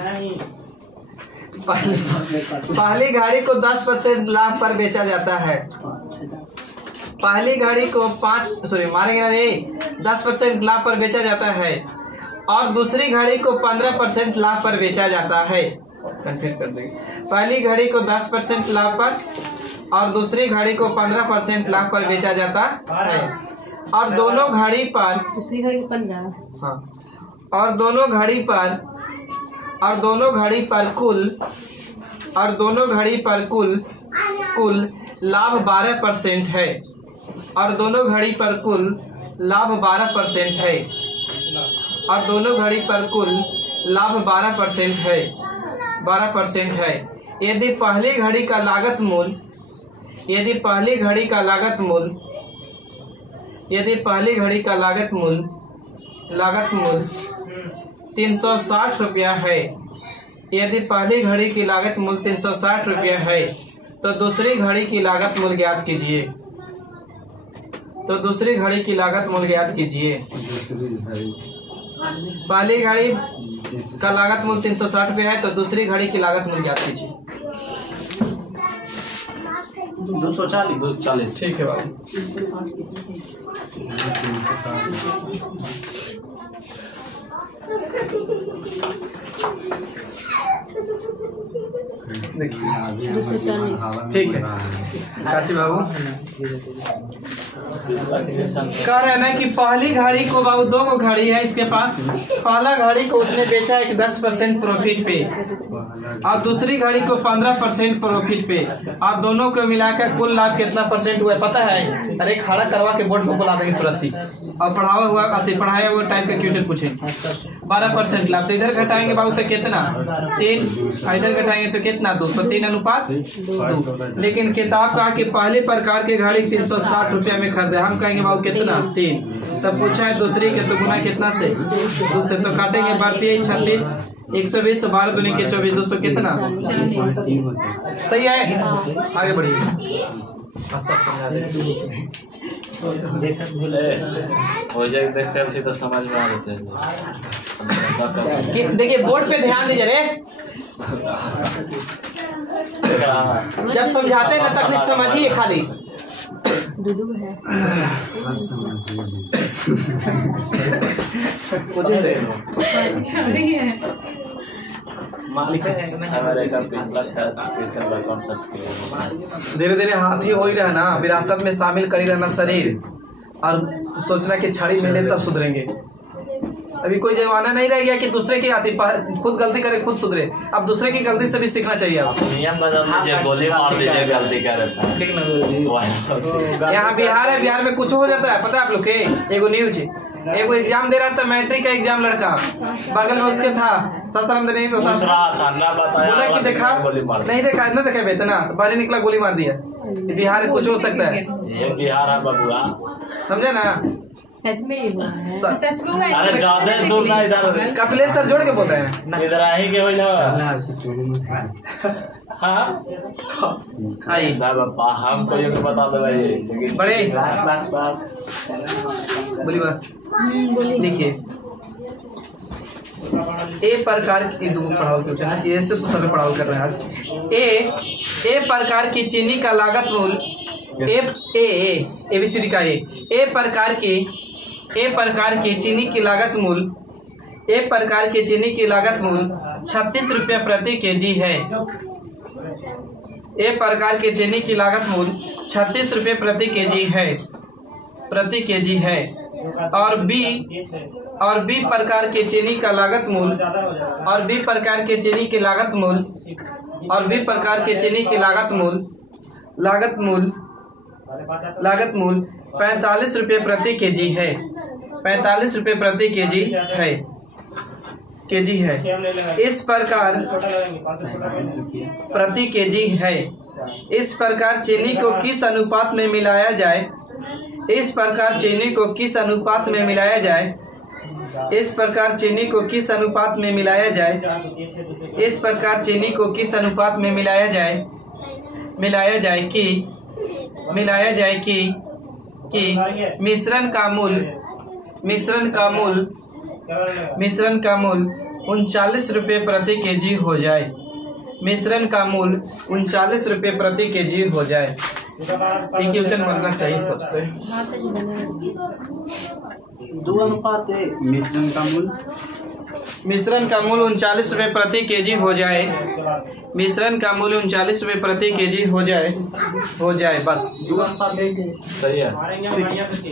पहली गाड़ी को 10% लाभ पर बेचा जाता है। पहली घड़ी को 10% लाभ पर बेचा जाता है और दूसरी घड़ी को 15% लाभ पर बेचा जाता है। कन्फ्यूज कर देंगे। पहली घड़ी को 10% लाभ पर और दूसरी घड़ी को 15% लाभ पर बेचा जाता है और दोनों घड़ी पर दूसरी घड़ी को 15। हाँ, और दोनों घड़ी पर कुल लाभ 12% है और दोनों घड़ी पर कुल लाभ 12% है और दोनों घड़ी पर कुल लाभ 12% है। यदि पहली घड़ी का लागत मूल 360 रुपया है, यदि पहली घड़ी की लागत मूल 360 रुपया है तो दूसरी घड़ी की लागत मूल ज्ञात कीजिए। पहली घड़ी का लागत मूल 360 रुपया है तो दूसरी घड़ी की लागत मूल ज्ञात कीजिए। 240 ठीक है भाई। देखिए 240। ठीक है काची बाबू कह रहे हैं ना कि पहली घड़ी को बाबू 2 घड़ी है इसके पास। पहला घड़ी को उसने बेचा है 10% प्रॉफिट पे और दूसरी घड़ी को 15% प्रॉफिट पे और दोनों को मिलाकर कुल लाभ कितना परसेंट हुआ है पता है? अरे खड़ा करवा के बोर्ड को बुला देंगे तुरंत ही और पढ़ाया हुआ टाइप का क्वेश्चन पूछेंगे। 12% लाभ तो इधर घटाएंगे बाबू तो कितना 3, इधर घटाएंगे तो कितना 2, तो 3:2। लेकिन किताब कहा कि पहले प्रकार के घड़ी 360 रुपया में खरीदे, हम कहेंगे बाबू कितना 3। तब पूछा है दूसरी के तो गुना कितना से 2 से, तो काटेंगे बढ़ती 36 120 12 दूनी के 24 200 कितना सही है। आगे बढ़िए सब समझा देंगे। हो जाए देखते हैं तो समझ में आ जाते हैं। देखिए बोर्ड पे ध्यान दीजिए रे, जब समझाते हैं ना तक समझिए खाली। धीरे धीरे हाथी हो ही रहा ना, विरासत में शामिल कर ही रहना शरीर और सोचना कि छड़ी मिले तब सुधरेंगे। अभी कोई जमाना नहीं रह गया कि दूसरे की आती खुद गलती करे खुद सुधरे। अब दूसरे की गलती से भी सीखना चाहिए। आप नियम बदल दीजिए, गोली मार दीजिए गलती कर रहा है। यहाँ बिहार है, बिहार में कुछ हो जाता है पता है आप लोग के? एगो न्यूज एगो एग्जाम दे रहा था, मैट्रिक का एग्जाम, लड़का बगल में उसके था ससुराल नहीं होता बोला कि देखा नहीं देखा इतना देखा बेतना बाहर निकला गोली मार दिया। बिहार में कुछ हो सकता है, ये बिहार है बबुआ, समझे ना? सच में ही हुआ है। सच में हुआ है। अरे ज्यादा दूर ना इधर कपिलेश सर जोड़ के बोल रहे हैं इधर आई के बोला हाँ आई बाबा हमको ये बता दो भाई, लेकिन बड़े बस बोली बात देखिए। ए प्रकार की पढ़ाओ क्वेश्चन ये से तो सभी पढ़ाओ कर रहे हैं आज। ए प्रकार की चीनी का लागत मूल ABCD का ए प्रकार की चीनी की लागत मूल 36 रुपया प्रति केजी है। ए प्रकार की चीनी की लागत मूल 36 रुपये प्रति केजी है और बी प्रकार के चीनी का लागत मूल और बी प्रकार के चीनी की लागत मूल 45 रुपये प्रति केजी है। 45 रुपये प्रति केजी है। इस प्रकार प्रति केजी है। इस प्रकार चीनी को किस अनुपात में मिलाया जाए? इस प्रकार चीनी को किस अनुपात में मिलाया जाए? इस प्रकार चीनी को किस अनुपात में मिलाया जाए? इस प्रकार चीनी को किस अनुपात में मिलाया जाए? मिलाया जाए कि मिश्रण का मूल 39 रुपये प्रति केजी हो जाए। मिश्रण का मूल 39 रुपये प्रति केजी हो जाए। एक ही वजन बनना चाहिए सबसे। हाँ तो जी बने 2:1। मिश्रण का मूल्य मिश्रण का मूल्य 39 रुपये प्रति केजी हो जाए। मिश्रण का मूल्य 39 रुपये प्रति केजी हो जाए बस। 2:1। सही है। मारेंगे बढ़िया करके।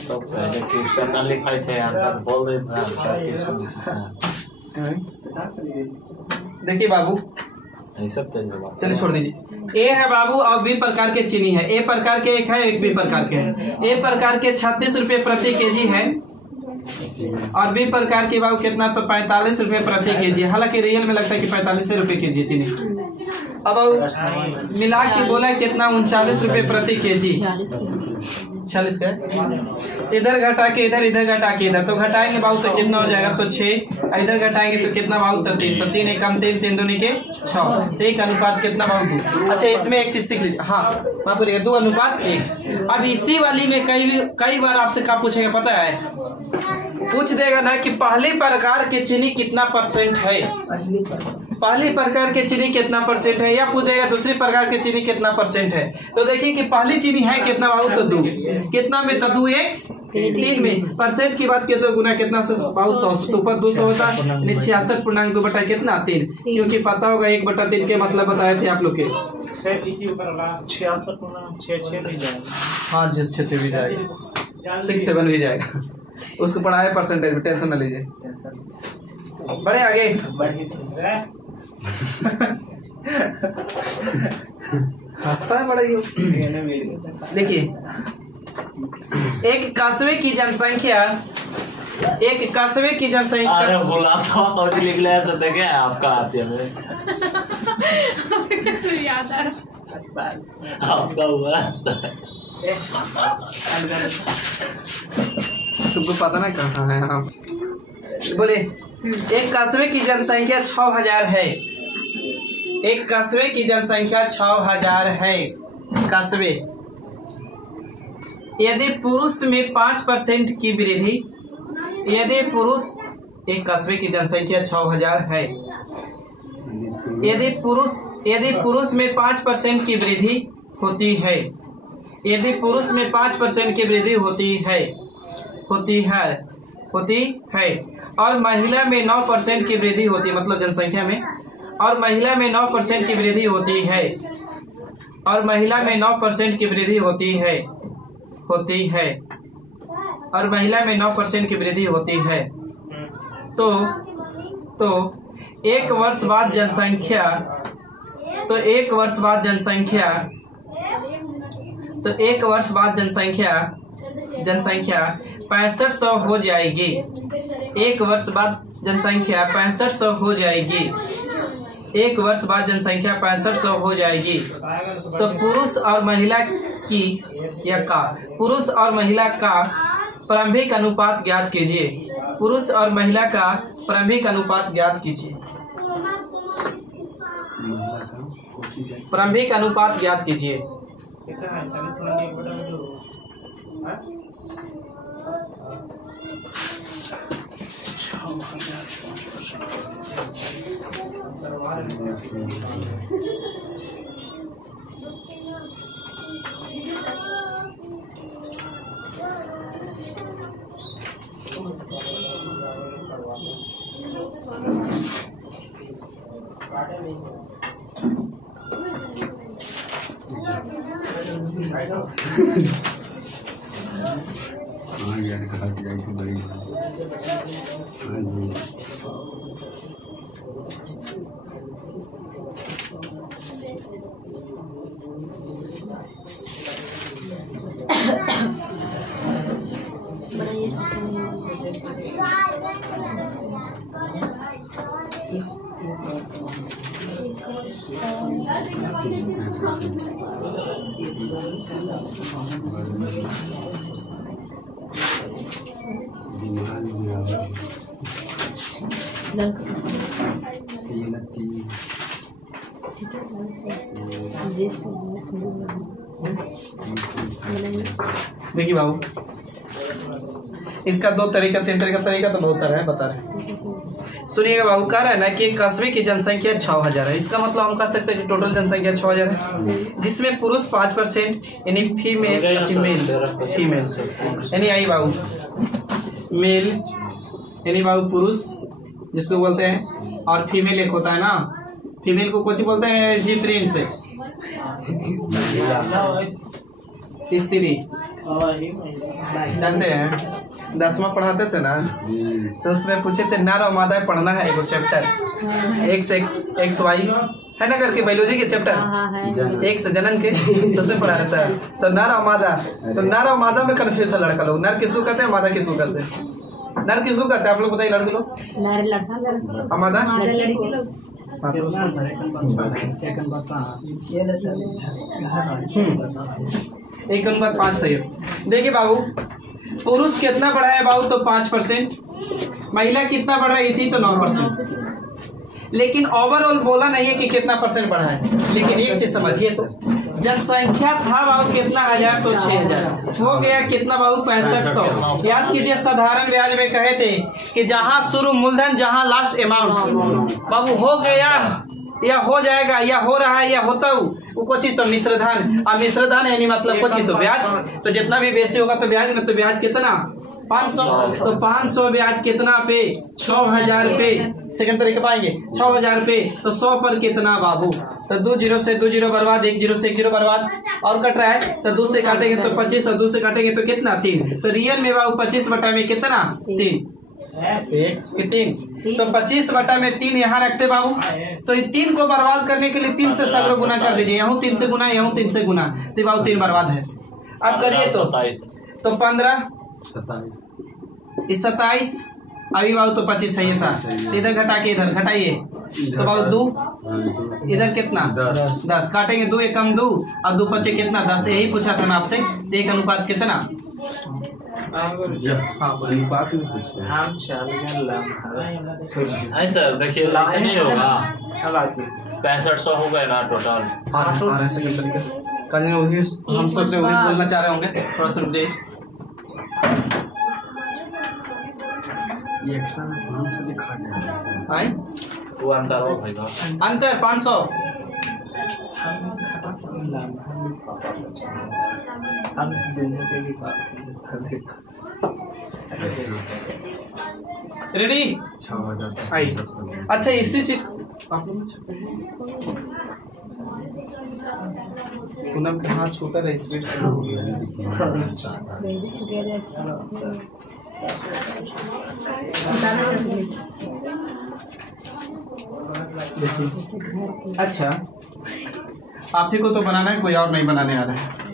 तो पहले क्वेश्चन न लिखाए थे, आंसर बोल देते हैं। देखिए बाबू, ये सब तजुर्बा। चलिए छोड़ दीजिए। ए है बाबू और बी प्रकार के चीनी है। ए प्रकार के एक है, एक बी प्रकार के है। ए प्रकार के 36 रुपये प्रति केजी है और बी प्रकार की बाबू कितना तो 45 रुपये प्रति केजी। हालांकि रियल में लगता है कि 45 रुपये केजी चीनी। अब मिला के बोला कितना 39 रुपये प्रति केजी। 46 का इधर घटा के इधर, इधर घटा के इधर, तो घटाएंगे बाबू तो कितना हो जाएगा तो 6। इधर घटाएंगे तो कितना बाबू तो 3। तो 3 एकम 3, 3 दूनी के 6। ठीक, अनुपात कितना बाबू 2। अच्छा इसमें एक चीज सीख लीजिए। हाँ बाबू 2:1। अब इसी वाली में कई बार आपसे क्या पूछेगा पता है? पूछ देगा ना कि पहली प्रकार के चीनी कितना % है। पहली प्रकार के चीनी कितना % है, या पूछेगा दूसरी प्रकार के चीनी कितना % है। तो देखिए कि पहली चीनी है कितना बाबू तो 2। कितना में तो 2 1 3 में परसेंट की बात किया तो गुना कितना से बाबू 100 तो ऊपर 200 होता है। 66.2 बटा कितना 3, क्योंकि पता होगा 1/3 के मतलब बताए थे आप लोग के। 66 भी जाएगा। हाँ जिस 6 भी जाएगा, 6 7 भी जाएगा। उसको पढ़ा है परसेंटेज में, टेंशन न लीजिए। बड़े आगे हंसता है बड़ा। देखिए एक कस्बे की जनसंख्या अरे बुलासा तो लिख ले ऐसे देखे आपका आती है याद आ रहा आपका हुआ। तुमको पता ना कहाँ है आप बोले। एक कस्बे की जनसंख्या 6000 है। एक कस्बे की जनसंख्या 6000 है। कस्बे यदि पुरुष में 5% की वृद्धि, यदि पुरुष, एक कस्बे की जनसंख्या 6000 है। यदि पुरुष में 5% की वृद्धि होती है, यदि पुरुष में 5% की वृद्धि होती है और महिला में 9% की वृद्धि होती, मतलब जनसंख्या में, और महिला में 9% की वृद्धि होती है, और महिला में 9% की वृद्धि होती है, और महिला में 9% की वृद्धि होती है, तो एक वर्ष बाद जनसंख्या 6500 हो जाएगी। एक वर्ष बाद जनसंख्या 6500 हो जाएगी। एक वर्ष बाद जनसंख्या 6500 हो जाएगी। तो पुरुष और महिला की पुरुष और महिला का प्रारंभिक अनुपात ज्ञात कीजिए। पुरुष और महिला का प्रारंभिक अनुपात ज्ञात कीजिए। प्रारंभिक अनुपात ज्ञात कीजिए। देखिए बाबू, इसका 2 तरीका 3 तरीका तो बहुत सारा है, बता रहे। सुनिएगा बाबू, कह रहा है ना कि एक कस्बे की जनसंख्या 6000 है। इसका मतलब हम कह सकते हैं कि टोटल जनसंख्या 6000 है, जिसमें पुरुष 5% यानी फीमेल यानी आई बाबू मेल यानी बाबू पुरुष जिसको बोलते हैं, और फीमेल एक होता है ना, फीमेल को कुछ बोलते हैं जी प्रिंट से स्त्री, जानते हैं 10वां पढ़ाते थे ना, तो उसमें पूछे थे नर और मादा पढ़ना है एगो चैप्टर एक्स वाई है ना करके, बायोलॉजी के चैप्टर एक से जनन के, तो उसमें पढ़ा रहता है। तो नर और मादा, तो नर और मादा में कन्फ्यूज था लड़का लोग, नर किसको कहते हैं, मादा किसको कहते हैं? नर किसको कहते हैं आप लोग बताइए, लड़के लोग? लड़का मादा लड़की लोग। एक अनुपात 5 सही है। देखिए बाबू, पुरुष कितना बढ़ा है बाबू, तो 5%, महिला कितना बढ़ रही थी तो 9%, लेकिन ओवरऑल बोला नहीं है कि कितना परसेंट बढ़ा है। लेकिन एक चीज समझिए, तो जनसंख्या था बाबू कितना 1000 तो 6000 हो गया कितना बाबू 6500। याद कीजिए साधारण ब्याज में कहे थे कि जहां शुरू मूलधन जहां लास्ट अमाउंट, बाबू हो गया या हो जाएगा या हो रहा है या होता वो कुछ तो मिश्रधन, और मिश्रधन यानी मतलब कुछ तो ब्याज, तो जितना भी बेसी होगा तो ब्याज ना, तो ब्याज कितना 500, तो 500 ब्याज कितना पे 6000 पे, सेकंड तरीके पाएंगे 6000 पे, तो 100 पर कितना बाबू, तो 2 0 से 2 0 बर्बाद, 1 0 से 1 0 बर्बाद, और कट रहा है तो 2 से काटेंगे तो 25 और 2 से काटेंगे तो कितना 3, तो रियल में बाबू 25 बटा में कितना 3 तो 25 बटा में 3 यहाँ रखते बाबू, तो ये 3 को बर्बाद करने के लिए 3 से सगरो गुना कर दीजिए, यहाँ 3 से गुना, यहाँ 3 से गुना, तो बाबू 3 बर्बाद है। अब करिए तो 15 27 अभी बाबू तो 25 सही था, इधर घटा के इधर घटाइए तो बाबू 2 इधर कितना 10 काटेंगे, 2 1 कम 2 और 2 5 कितना 10, यही पूछा था मैं आपसे, एक अनुपात कितना सर देखिए लाख नहीं होगा 6500 हो गए ना टोटल। हम सबसे वही बोलना चाह रहे होंगे, थोड़ा सा रुकिए। वो अंतर हो भाई, अंतर 500 हम दोनों के लिए रेडी आई। अच्छा इसी चीज पूनम का हाथ छोटा है स्पीड से हो अच्छा आप ही को तो बनाना है, कोई और नहीं बनाने आ रहा है।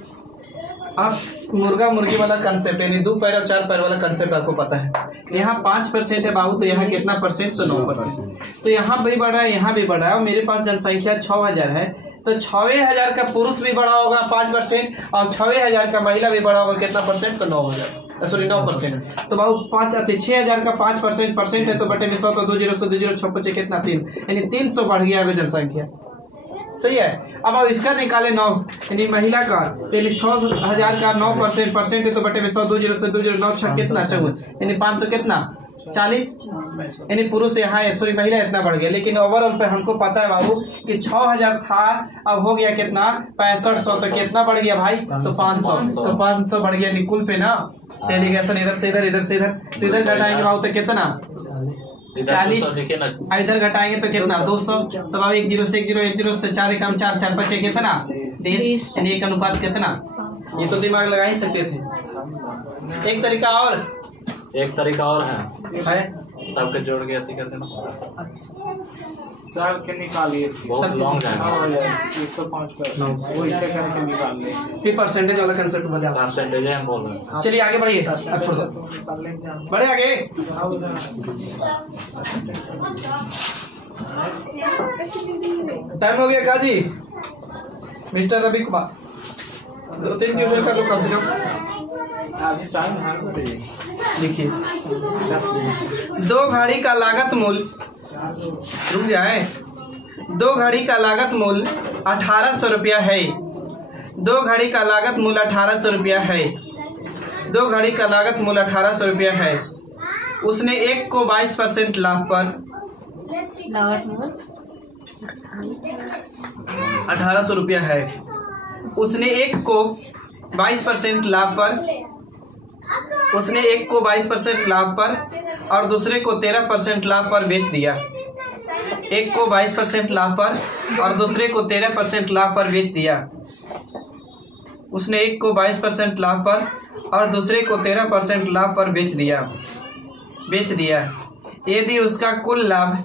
आप मुर्गा मुर्गी वाला कंसेप्ट यानी 2 पैर और 4 पैर वाला कंसेप्ट आपको पता है। यहाँ 5% है बाबू, तो यहाँ कितना परसेंट, तो 9%, तो यहाँ भी बढ़ रहा है यहाँ भी बढ़ रहा है। और मेरे पास जनसंख्या 6000 है, तो 6000 का पुरुष भी बढ़ा होगा 5%, और 6000 का महिला भी बढ़ा होगा कितना परसेंट, तो 9000 सॉरी 9%। तो बाबू 6000 का 5% है, तो बटे में 100 तो 2 0 से 2 0 6 कितना 3, यानी 300 बढ़ गया है जनसंख्या, सही है। अब इसका निकाले 9 यानी महिला का, यानी 6000 का 9% है, तो बटे में 100 2 0 से 2 0 9 6 कितना 54, यानी 500 कितना 40, यानी पुरुष यहाँ सॉरी महिला इतना बढ़ गया। लेकिन ओवरऑल पे हमको पता है बाबू कि 6000 था, अब हो गया कितना 6500, तो कितना बढ़ गया भाई, तो 500, तो 500 बढ़ गया निकुल पे ना, डेलीगेशन इधर से इधर इधर से इधर, तो इधर घटाएंगे बाबू तो कितना 40, इधर घटाएंगे तो कितना 200, तो बाबू 1 0 से 1 0 1 0 से 4 कम 4 4 5 कितना 20, यानी एक अनुपात कितना, ये तो दिमाग लगा ही सकते थे। एक तरीका और है सबके जोड़ के अति कर देना, सर के निकालिए, बहुत लॉन्ग जाएगा 105 पर वो इसे करके निकाल ले, फिर परसेंटेज वाला कंसेप्ट बता, परसेंटेज हम बोल रहे हैं। चलिए आगे बढ़िए, अब छोड़ दो बढ़े आगे। टाइम हो गया काजी, मिस्टर रवि कुमार 2-3 क्वेश्चन कर लो कम से कम। देखिए 2 घड़ी का लागत मूल्य, रुक जाए, 2 घड़ी का लागत मूल्य 1800 रुपया है, 2 घड़ी का लागत मूल्य 1800 रुपया है, 2 घड़ी का लागत मूल्य 1800 रुपया है। उसने एक को 22% लाभ पर लागत मूल 1800 रुपया है। उसने एक को 22% लाभ पर और दूसरे को 13% लाभ पर बेच दिया। एक को 22% लाभ पर और दूसरे को 13% लाभ पर बेच दिया। उसने एक को 22% लाभ पर और दूसरे को 13% लाभ पर बेच दिया। यदि उसका कुल लाभ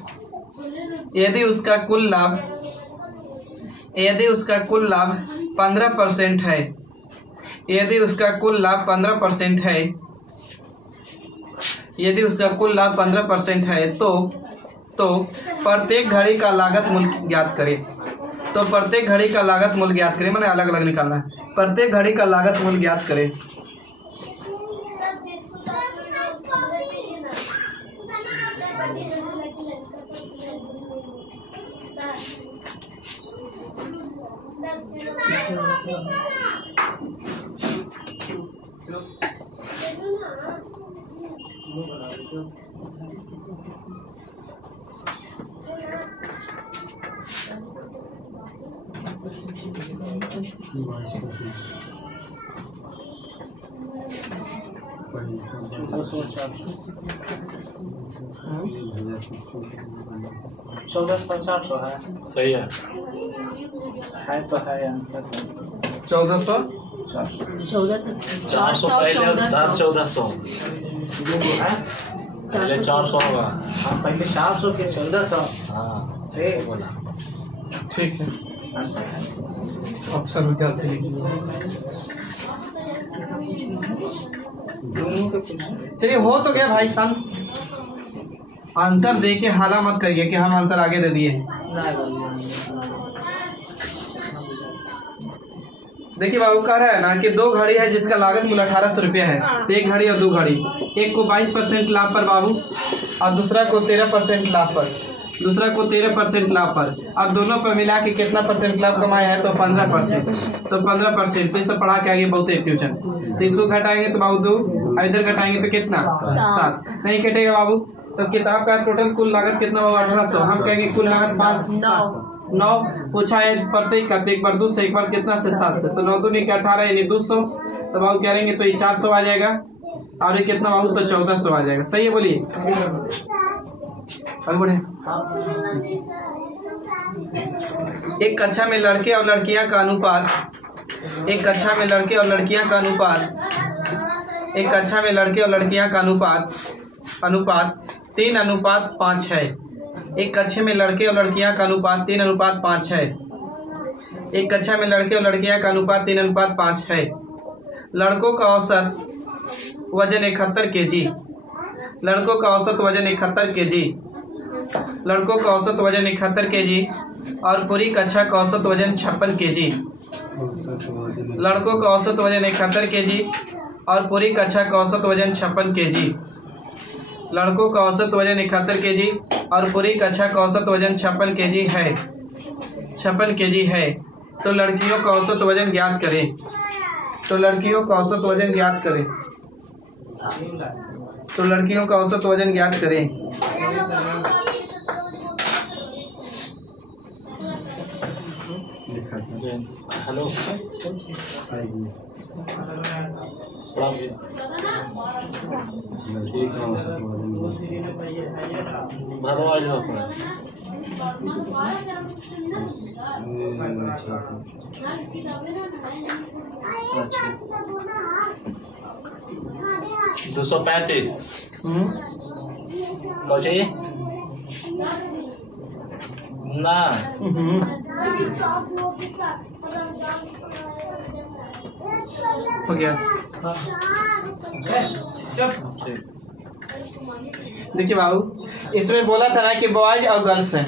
15% है, यदि उसका कुल लाभ 15% है तो प्रत्येक घड़ी का लागत मूल्य ज्ञात करें। तो प्रत्येक घड़ी का लागत मूल्य ज्ञात करें, मैंने अलग अलग निकालना है। प्रत्येक घड़ी का लागत मूल्य ज्ञात करें। चौदह सौ 400 है। सही है। तो है आंसर 1400 400 पहले 1400 पहले 400 होगा। हाँ पहले 400 फिर 1400। हाँ बोला। ठीक है, आंसर है। ऑप्शन विकल्प चलिए हो तो गया भाई साहब। आंसर दे के हाला मत करिए कि हम आंसर आगे दे दिए। देखिए बाबू कह रहा है ना कि दो घड़ी है जिसका लागत मूल्य 1800 रुपया है। तो एक घड़ी और दो घड़ी, एक को 22% लाभ पर बाबू और दूसरा को 13% लाभ पर, अब दोनों पर मिला के कितना परसेंट लाभ कमाया है? तो 15%। तो 15% तो इसे पढ़ा के आगे बहुत है ट्यूशन। तो इसको घटाएंगे तो बाबू 2 और इधर घटाएंगे तो कितना? 7। नहीं कटेगा बाबू। तो किताब का टोटल कुल लागत कितना बाबू? 1800। हम कहेंगे कुल लागत 9 पूछा है प्रत्येक का। तो एक बार 2 से, एक बार कितना से? 7 से। तो 9 दूनी के 18 यानी 200। तो बाबू कहेंगे तो ये 400 आ जाएगा और ये कितना बाबू? तो 1400 आ जाएगा। सही है, बोलिए। बढ़े एक कक्षा में लड़के और लड़कियां का अनुपात 3:5 है। एक कक्षा में लड़के और लड़कियां का अनुपात 3:5 है। एक कक्षा में लड़के और लड़कियां का अनुपात 3:5 है। लड़कों का औसत वजन 71 kg। लड़कों का औसत वजन 71 kg और पूरी कक्षा का औसत वजन 56 kg। लड़कों का औसत वजन 71 kg और पूरी कक्षा का औसत वजन 56 kg। लड़कों का औसत वजन 71 kg और पूरी कक्षा का औसत वजन 56 kg है। तो लड़कियों का औसत वजन ज्ञात करें। तो लड़कियों का औसत वजन ज्ञात करें। हेलो भरो आज अपना 235 कौ चाहिए ना हो गया। देखिए बाबू इसमें बोला था ना कि बॉयज और गर्ल्स है।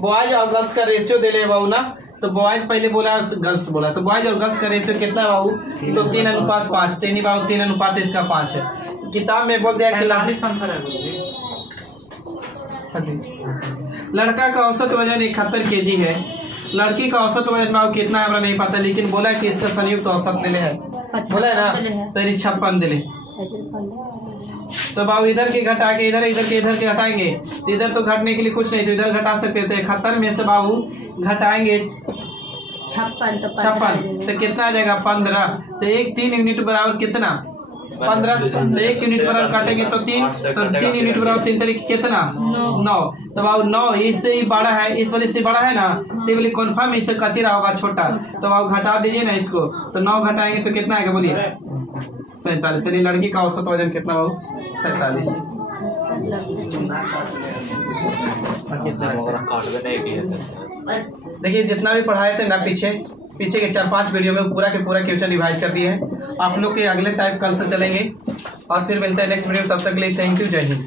बॉयज और गर्ल्स का रेशियो दे ले बाबू ना। तो बॉयज पहले बोला गर्ल्स बोला। तो बॉयज और गर्ल्स का रेशियो कितना बाबू? तो 3:5। नहीं बाबू 3 इसका 5 है। किताब में बोल दिया कि लड़का का औसत वजन 71 kg है। लड़की का औसत वजन बाबू कितना है हमें नहीं पता, लेकिन बोला कि इसका संयुक्त औसत दिले है। बोला है ना? तो 56 दिले। तो बाबू इधर के घटा के इधर इधर के हटाएंगे तो इधर तो घटने के लिए कुछ नहीं, तो इधर घटा सकते थे। 71 में से बाबू घटाएंगे 56 तो कितना आ जाएगा 15। तो 3 यूनिट बराबर कितना 15। तो 1 यूनिट बराबर काटेंगे तो 3, तो 3 यूनिट बराबर 3 तरीके कितना 9। तो बाबू 9 इससे ही बड़ा है, इस वाले से बड़ा है ना, तो बोली कन्फर्म इससे कचरा होगा छोटा। तो बाबू घटा दीजिए ना इसको, तो 9 घटाएंगे तो कितना आएगा बोलिए 47। यानी लड़की का औसत वजन कितना बाबू 47। देखिए जितना भी पढ़ाए थे ना पीछे के 4-5 वीडियो में पूरा के पूरा क्वेश्चन रिवाइज कर दिए हैं। आप लोग के अगले टाइप कल से चलेंगे और फिर मिलते हैं नेक्स्ट वीडियो। तब तक के लिए थैंक यू, जय हिंद।